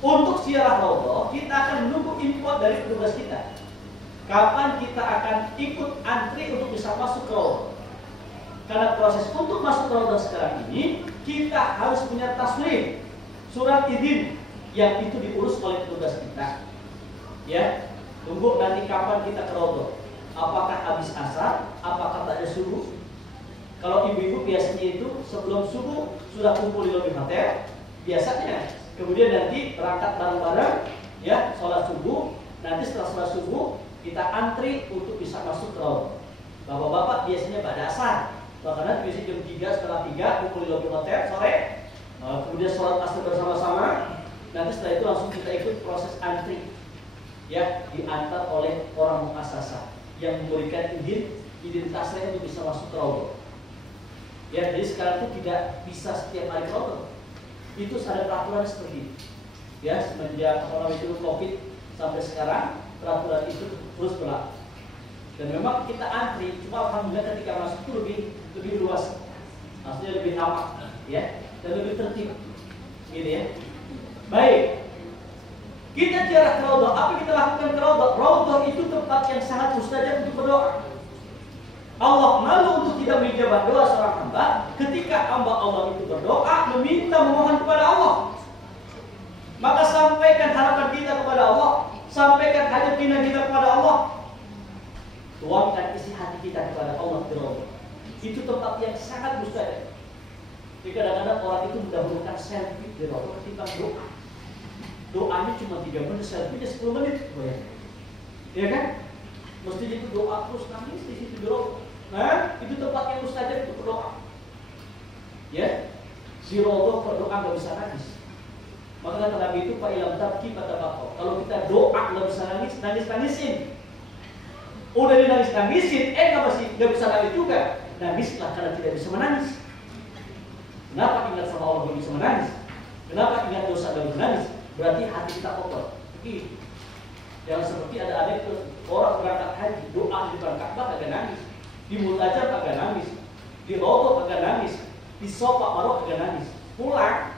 Untuk ziarah Rasulullah, kita akan menunggu input dari petugas kita. Kapan kita akan ikut antri untuk bisa masuk ke Rasulullah? Karena proses untuk masuk ke Rasulullah sekarang ini, kita harus punya taslim, surat izin yang itu diurus oleh petugas kita. Ya, tunggu nanti kapan kita ke Rasulullah. Apakah habis asar? Apakah tak ada subuh? Kalau ibu-ibu biasanya itu sebelum subuh sudah kumpul di lobi hotel, biasanya. Kemudian nanti berangkat bareng-bareng, ya, sholat subuh. Nanti setelah sholat subuh kita antri untuk bisa masuk ke Rasulullah. Bapak-bapak biasanya pada asar. Bahkan nanti biasanya jam 3, setengah 3 kumpul di lobi hotel sore. Kemudian sholat asar bersama-sama. Nanti setelah itu langsung kita ikut proses antri, ya, diantar oleh orang muassasah yang memberikan izin tasnya untuk bisa masuk ke Rasulullah. Ya, jadi sekarang itu tidak bisa setiap hari ke Rasulullah. Itu ada peraturan seperti itu. Ya, semenjak orang itu COVID sampai sekarang peraturan itu terus berlaku. Dan memang kita antri, cuma alhamdulillah ketika masuk itu lebih luas, maksudnya lebih aman, ya, dan lebih tertib, gitu ya. Baik, kita ziarah ke Rasulullah. Apa kita lakukan ke Rasulullah? Rasulullah itu tempat yang sangat mustajab untuk berdoa. Allah malu untuk tidak menjawab doa seorang hamba ketika hamba Allah itu berdoa meminta memohon kepada Allah. Maka sampaikan harapan kita kepada Allah, sampaikan hajat kita kepada Allah. Tuangkan isi hati kita kepada Allah di Rasulullah. Itu tempat yang sangat mustajab. Jadi kadang-kadang orang itu mendahulukan selfie di Rasulullah ketimbang doa. Doanya cuma 3 menit, selfie-nya 10 menit. Ya kan? Mesti itu doa terus nangis di situ doa. Nah, itu tempat yang mustajab untuk berdoa. Ya, si Rasulullah berdoa nggak bisa nangis. Maka kata Nabi itu Pak Ilham Tabki kata Bapak, kalau kita doa nggak bisa nangis, nangis-nangisin. Udah dinangis-nangisin, nggak bisa nangis juga. Nangislah karena tidak bisa menangis. Kenapa ingat sama Allah nggak bisa menangis? Kenapa ingat dosa nggak bisa menangis? Berarti hati kita kotor. Begitu. Yang seperti ada adik orang berangkat haji, doa di depan Ka'bah agak nangis, di Multajam agak nangis, di Roboh agak nangis, di Sofa Marok agak nangis. Pulang,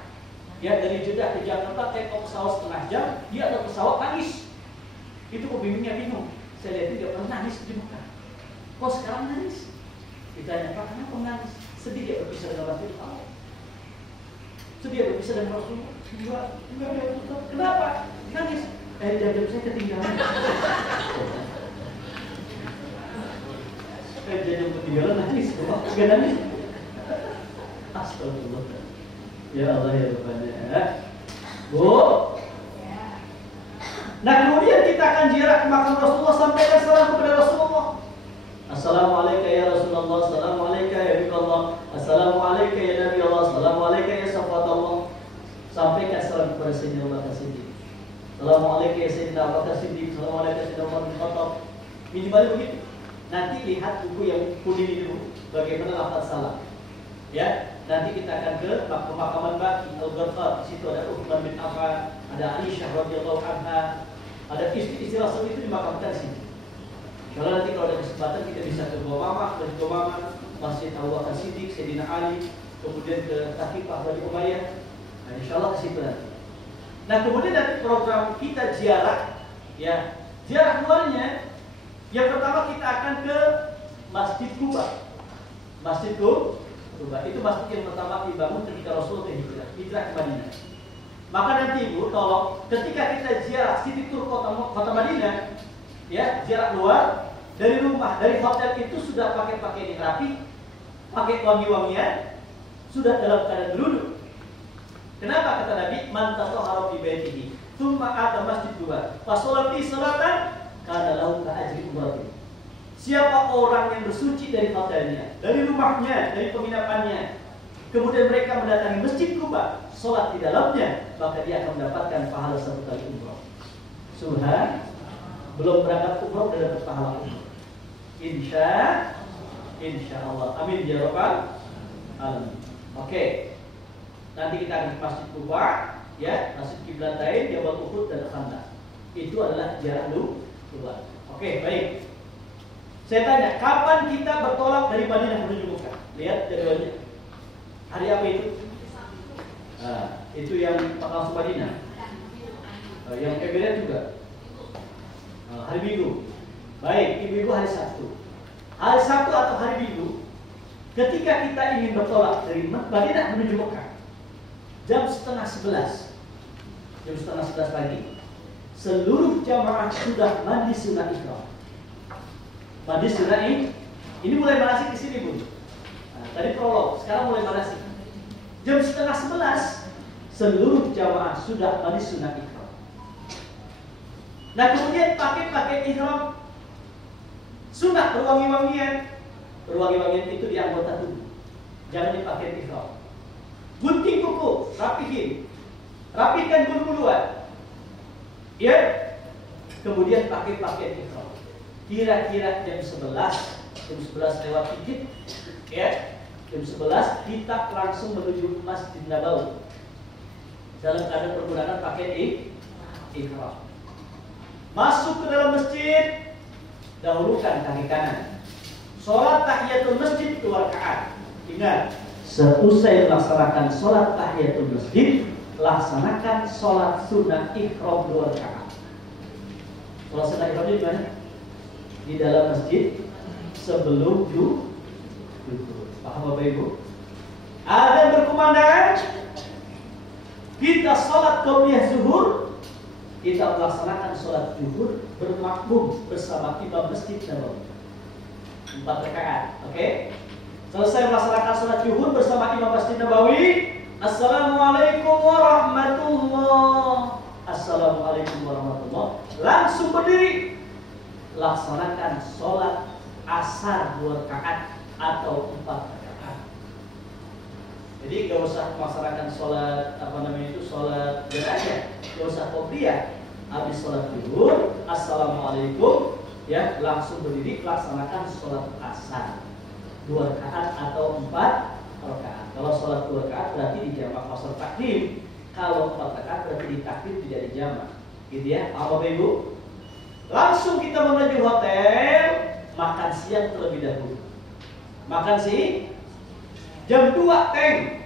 ya dari Jeddah ke Jakarta, take off pesawat setengah jam, dia ada pesawat nangis. Itu pembimbingnya bingung. Saya lihat dia pernah nangis di Mekah. Kok sekarang nangis? Ditanya, Pak, kenapa nangis? Sedih dia berpisah dengan Allah. Sedih dia berpisah dengan Rasulullah. Enggak, kenapa? Nangis. Jam saya ketinggalan. Jam ketinggalan nangis. Enggak nangis. Astagfirullah. Ya Allah ya Rabbana. Bu. Nah kemudian kita akan ziarah ke makam Rasulullah, sampaikan salam kepada Rasulullah. Assalamualaikum ya Rasulullah, assalamualaikum ya Nabiullah, assalamualaikum ya Nabi Allah, assalamualaikum ya Safat Allah. Sampaikan salam kepada Sayyidina Abu Bakar Siddiq. Assalamualaikum ya Sayyidina Abu Bakar Siddiq, assalamualaikum ya Sayyidina Umar bin Khattab. Minimal begitu. Nanti lihat buku yang kuning ini dulu, bagaimana lafaz salam. Ya, nanti kita akan ke pemakaman Baqi Al-Gharqad. Di situ ada Uthman bin Affan, ada Aisyah radhiyallahu anha, ada istri-istri Rasul itu dimakamkan di sini. Kalau nanti kalau ada kesempatan kita bisa ke Gomamah, ke Gomamah, Masjid Abu Bakar Siddiq, Sayyidina Ali, kemudian ke Taqifah Bani Umayyah. Nah, insyaallah ke situ nanti. Nah, kemudian nanti program kita ziarah, ya, ziarah luarnya. Yang pertama kita akan ke Masjid Quba. Masjid Quba itu masjid yang pertama dibangun ketika Rasulullah hijrah ke Madinah. Maka nanti Ibu tolong ketika kita ziarah Siti Tur kota Madinah, jarak luar dari rumah, dari hotel itu sudah pakai pakaian yang rapi, pakai wangi-wangian, sudah dalam keadaan berwudu. Kenapa kata Nabi? Man tatahhara fi baitihi, tsumma ata masjid dua, fa shalla fi salatan kana lahu ka ajri umratin. Siapa orang yang bersuci dari hotelnya, dari rumahnya, dari penginapannya, kemudian mereka mendatangi Masjid Kuba, sholat di dalamnya, maka dia akan mendapatkan pahala 1 kali umrah. Subhan, belum berangkat umrah sudah dapat pahala umrah. Insya Allah. Amin ya rabbal alamin. Oke. Nanti kita akan ke Masjid Kuba, ya, Masjid Qiblatain, Jabal Uhud dan Khandaq. Itu adalah jarak luar. Oke, baik. Saya tanya, kapan kita bertolak dari Madinah menuju Mekah? Lihat jadwalnya. Hari apa itu? Itu yang langsung Madinah. Yang Emirat juga. Hari Minggu. Baik, ibu-ibu hari Sabtu. Hari Sabtu atau hari Minggu, ketika kita ingin bertolak dari Madinah menuju Mekah, jam 10:30, jam 10:30 pagi, seluruh jamaah sudah mandi sunat ihram. Mandi sunat ini mulai manasik di sini, Bu. Tadi prolog, sekarang mulai manasik. Jam 10:30, seluruh jamaah sudah mandi sunat ihram. Nah, kemudian pakai ihram sunat berwangi-wangian. Berwangi-wangian itu di anggota tubuh, jangan dipakai ihram. Gunting kuku, rapihkan bulu-buluan, ya. Kemudian pakai ihram. Kira-kira jam 11 lewat dikit, ya. Jam 11 kita langsung menuju Masjid Nabawi dalam keadaan pergunakan pakai ihram. Masuk ke dalam masjid, dahulukan kaki kanan. Sholat tahiyatul masjid 2 rakaat. Ingat, seusai melaksanakan sholat tahiyatul masjid, laksanakan sholat sunnah ihram 2 rakaat. Sholat sunnah ihramnya di mana? Di dalam masjid sebelum duduk. Paham Bapak Ibu? Ada berkumandang, kita sholat qobliyah zuhur, kita melaksanakan sholat zuhur bermakmum bersama imam Masjid Nabawi 4 rakaat. Oke? Selesai melaksanakan sholat zuhur bersama imam Masjid Nabawi, Assalamualaikum warahmatullah. Assalamualaikum warahmatullah. Langsung berdiri, laksanakan sholat asar 2 rakaat atau 4 rakaat. Jadi gak usah melaksanakan sholat sholat biasa, gak usah qobliyah. Habis sholat zuhur, assalamualaikum, ya, langsung berdiri laksanakan sholat asar 2 rakaat atau 4 rakaat. Kalau sholat 2 rakaat berarti dijamak qasar takdim. Kalau 4 rakaat berarti ditakdim, tidak dijamak. Gitu ya, Bapak Ibu. Langsung kita menuju hotel, makan siang terlebih dahulu. Makan jam 2 teng.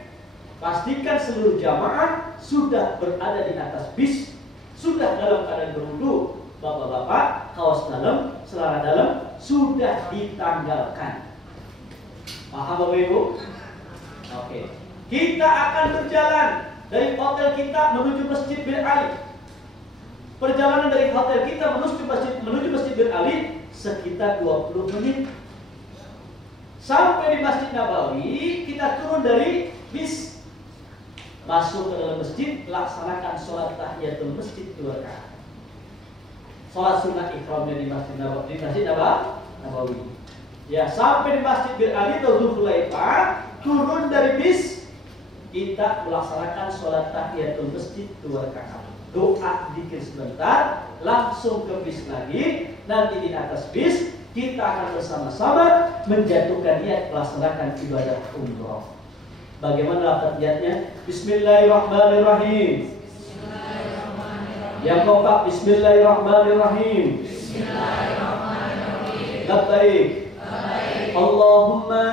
Pastikan seluruh jamaah sudah berada di atas bis, sudah dalam keadaan berwudu. Bapak-bapak, kaos dalam, celana dalam sudah ditanggalkan. Paham Bapak Ibu? Oke. Kita akan berjalan dari hotel kita menuju Masjid Bir Ali. Perjalanan dari hotel kita menuju Masjid Bir Ali sekitar 20 menit. Sampai di Masjid Nabawi, kita turun dari bis, masuk ke dalam masjid, laksanakan sholat tahiyatul masjid 2 rakaat. Sholat sunnah ihramnya di Masjid Nabawi. Ya, sampai di Masjid Bir Ali atau Dzulhulaifah, turun dari bis, kita melaksanakan sholat tahiyatul masjid 2 rakaat. Doa zikir sebentar, langsung ke bis lagi. Nanti di atas bis kita akan bersama-sama menjatuhkan niat melaksanakan ibadah umroh. Bagaimana lafaz niatnya? Bismillahirrahmanirrahim. Yang kompak, Bismillahirrahmanirrahim. Labbaik. Allahumma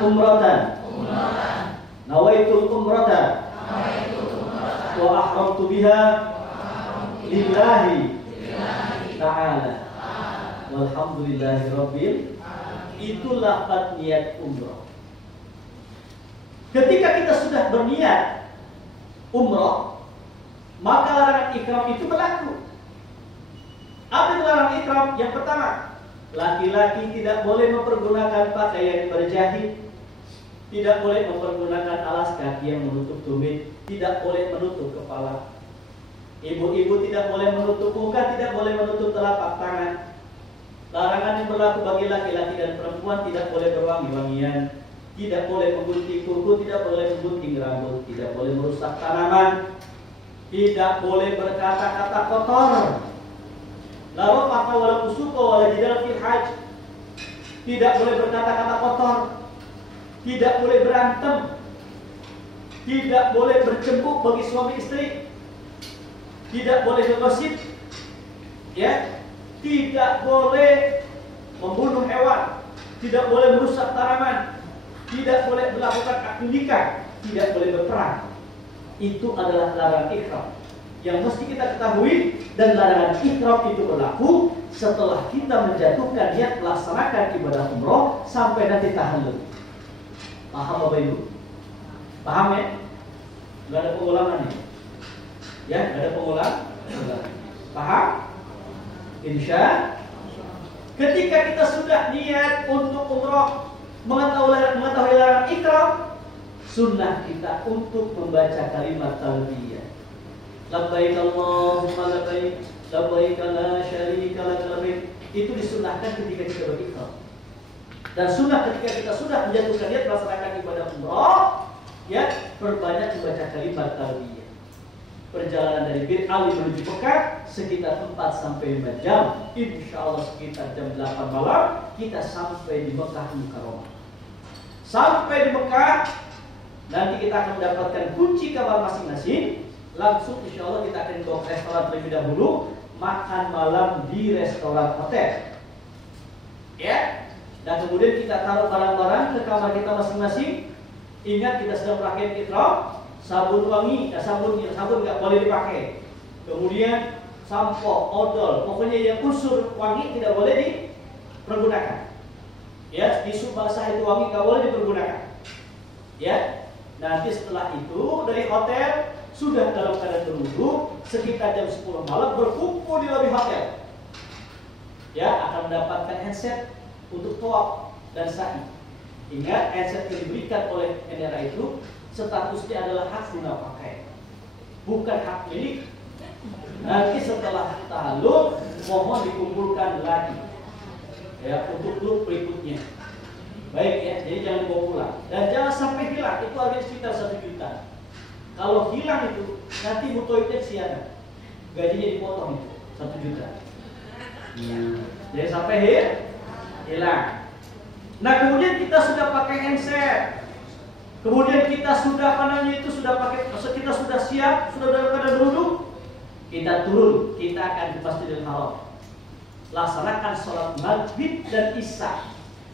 umratan. Nawaitul umratan. Wa ahramtu biha lillahi ta'ala. Walhamdulillahi rabbil. Itulah lafaz niat umroh. Ketika kita sudah berniat umroh, maka larangan ihram itu berlaku. Apa yang larangan ihram yang pertama, laki-laki tidak boleh mempergunakan pakaian berjahit, tidak boleh mempergunakan alas kaki yang menutup tumit, tidak boleh menutup kepala. Ibu-ibu tidak boleh menutup muka, tidak boleh menutup telapak tangan. Larangan yang berlaku bagi laki-laki dan perempuan, tidak boleh berwangi-wangian, tidak boleh menggunting kuku, tidak boleh menggunting rambut, tidak boleh merusak tanaman, tidak boleh berkata-kata kotor. Lalu maka wala fusuqa wala jidal fil hajj, tidak boleh berkata-kata kotor, tidak boleh berantem, tidak boleh bercembuk bagi suami istri, tidak boleh bergosip, ya, tidak boleh membunuh hewan, tidak boleh merusak tanaman, tidak boleh melakukan akad nikah, tidak boleh berperang. Itu adalah larangan ihram yang mesti kita ketahui, dan larangan ihram itu berlaku setelah kita menjatuhkan niat melaksanakan ibadah umroh sampai nanti tahallul. Paham Bapak Ibu? Paham ya? Gak ada pengulangan nih. Ya, gak ada pengulang. Paham? Insya. Ketika kita sudah niat untuk umroh, mengetahui larangan ihram, sunnah kita untuk membaca kalimat talbiyah. Labbaik Allahumma labbaik, labbaik la syarika lak labbaik. Itu disunnahkan ketika kita berihram. Dan sunnah ketika kita sudah menjatuhkan niat melaksanakan ibadah umroh, ya, perbanyak membaca kalimat talbiyah. Perjalanan dari Bir Ali menuju Mekah sekitar 4 sampai 5 jam. Insya Allah sekitar jam 8 malam kita sampai di Mekah Mukarramah. Sampai di Mekah, nanti kita akan mendapatkan kunci kamar masing-masing. Langsung insya Allah kita akan ke restoran terlebih dahulu, makan malam di restoran hotel, ya. Dan kemudian kita taruh barang-barang ke kamar kita masing-masing. Ingat kita sedang pakai ihram. Sabun wangi, sabun nggak boleh dipakai. Kemudian sampo, odol, pokoknya yang unsur wangi tidak boleh dipergunakan. Ya, tisu basah itu wangi nggak boleh dipergunakan. Ya, nanti setelah itu dari hotel sudah dalam keadaan berwudu, sekitar jam 10 malam berkumpul di lobi hotel. Ya, akan mendapatkan handset untuk tawaf dan sa'i. Ingat, handset yang diberikan oleh NRA itu statusnya adalah hak guna pakai, bukan hak milik. Nanti setelah tahallul mohon dikumpulkan lagi, ya, untuk grup berikutnya. Baik ya, jadi jangan dibawa pulang dan jangan sampai hilang. Itu harganya sekitar 1 juta. Kalau hilang itu nanti mutoibnya siaga, gajinya dipotong itu 1 juta. Jadi sampai hilang. Nah kemudian kita sudah pakai handset. Kemudian kita sudah sudah pakai, kita sudah siap, sudah dalam keadaan berwudu, kita turun, kita akan di Masjidil Haram. Laksanakan sholat maghrib dan isya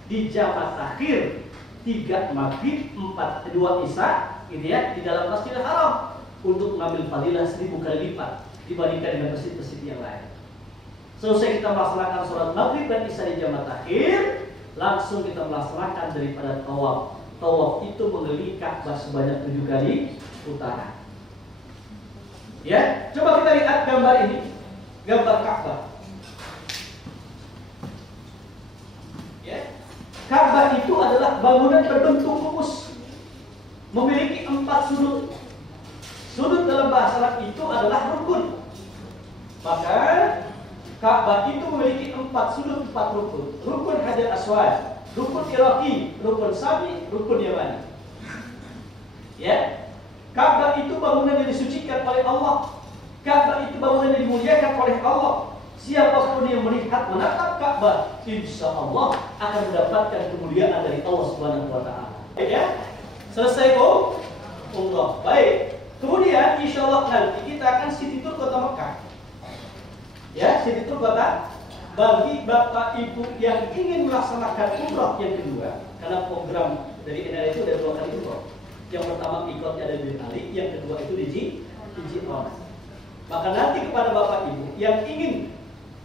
di jamaah takhir, 3 maghrib, 2 isya, gitu ya, di dalam Masjidil Haram untuk mengambil fadilah 1000 kali lipat dibandingkan dengan masjid-masjid yang lain. Selesai kita melaksanakan sholat maghrib dan isya di jamaah takhir, langsung kita melaksanakan daripada tawaf. Tawaf itu mengelilingi Ka'bah sebanyak 7 kali putaran. Ya, coba kita lihat gambar ini, gambar Ka'bah. Ya, Ka'bah itu adalah bangunan berbentuk rumus, memiliki 4 sudut. Sudut dalam bahasa Arab itu adalah rukun. Maka Ka'bah itu memiliki 4 sudut, 4 rukun. Rukun Hajar Aswad, rukun Iraqi, rukun Sami, rukun Yamani. Ya, Ka'bah itu bangunan yang disucikan oleh Allah. Ka'bah itu bangunan yang dimuliakan oleh Allah. Siapapun yang melihat menatap Ka'bah, insya Allah akan mendapatkan kemuliaan dari Allah Subhanahu Wa Taala. Ya, selesai umrah. Baik. Kemudian insya Allah nanti kita akan city tour kota Mekah. Ya, city tour kota. Bagi bapak ibu yang ingin melaksanakan umrah yang kedua, karena program dari NRA itu ada 2 kali umrah. Yang pertama ikutnya ada di Ali, yang kedua itu di Ji'rana. Maka nanti kepada bapak ibu yang ingin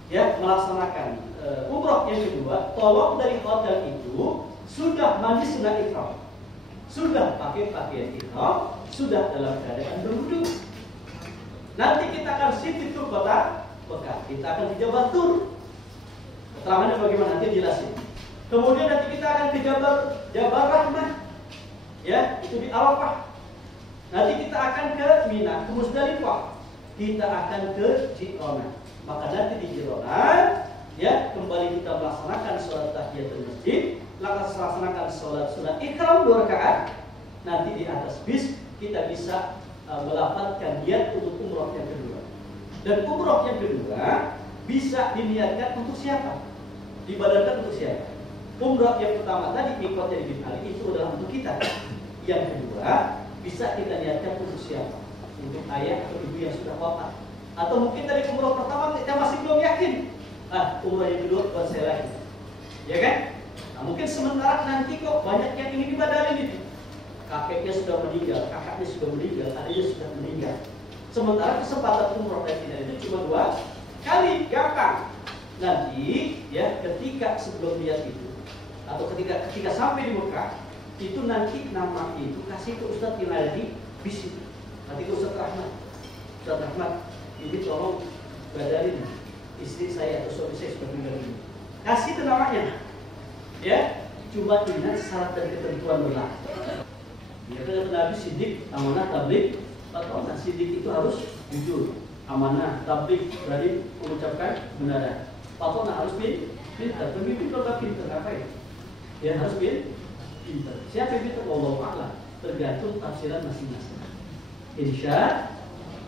ya melaksanakan umrah yang kedua, tolong dari hotel itu sudah mandi sunnah ihram, sudah pakai pakaian ihram, sudah dalam keadaan berwudu. Nanti kita akan city tour kota Mekah, kita akan di Jabal Tur. Keterangannya bagaimana nanti jelasin. Kemudian nanti kita akan ke Jabal Rahmah. Ya, itu di Arafah. Nanti kita akan ke Mina, ke Musdalifah. Kita akan ke Jirona. Maka nanti di Jirona, ya, kembali kita melaksanakan sholat tahiyatul masjid, laksanakan sholat ikhram 2 rakaat. Nanti di atas bis kita bisa melafalkan niat untuk umroh yang kedua. Dan umroh yang kedua bisa diniatkan untuk siapa? Dibadarkan untuk siapa? Umroh yang pertama tadi mikot dari bin Ali itu adalah untuk kita. Yang kedua bisa kita niatkan untuk siapa? Untuk ayah atau ibu yang sudah wafat. Atau mungkin dari umroh pertama kita masih belum yakin. Umroh yang kedua buat saya lagi. Ya kan? Nah, mungkin sementara nanti kok banyak yang ingin dibadalin itu. Kakeknya sudah meninggal, kakaknya sudah meninggal, adiknya sudah meninggal. Sementara kesempatan umroh dan tidak itu cuma 2 kali, gampang. Nanti ya ketika sebelum niat itu atau ketika sampai di Mekah itu nanti nama itu kasih ke Ustadz yang ada di bis itu. Nanti ke Ustadz Rahmat. Ustadz Rahmat, ini tolong badalin istri saya atau suami saya sudah meninggal ini. Kasih itu namanya. Ya, cuma ingat syarat dan ketentuan berlaku. Ya kata Nabi Siddiq, amanah, tabligh, atau Siddiq itu harus jujur, amanah, tabligh, berani mengucapkan kebenaran. Patona harus pintar, pemimpin kalau nggak pintar ngapain? Ya harus pintar. Siapa yang pintar? Wallahu a'lam. Tergantung tafsiran masing-masing. Insya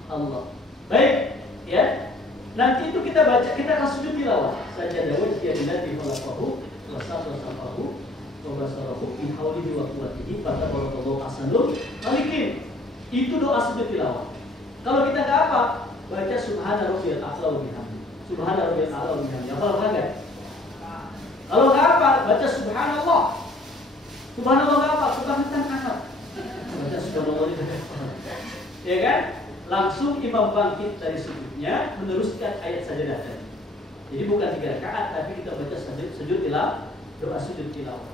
Allah. Baik, ya. Nanti itu kita baca, kita akan sujud tilawah. Sajadah wajhiyalillah bi khalaqahu wa safahu wa basarahu bi haulihi wa quwwatihi fatabarakallahu ahsanul khaliqin. Itu doa sujud tilawah. Kalau kita enggak apa, baca subhana rabbiyal a'la wa bihamdihi. Subhana rabbiyal a'la wa bihamdihi. Hafal enggak? Kalau enggak apa, baca subhanallah. Subhanallah enggak apa? Subhanallah. Baca subhanallah. Ya kan? Langsung imam bangkit dari sujudnya meneruskan ayat sajadah tadi. Jadi bukan 3 rakaat, tapi kita baca sujud tilawah, doa sujud tilawah.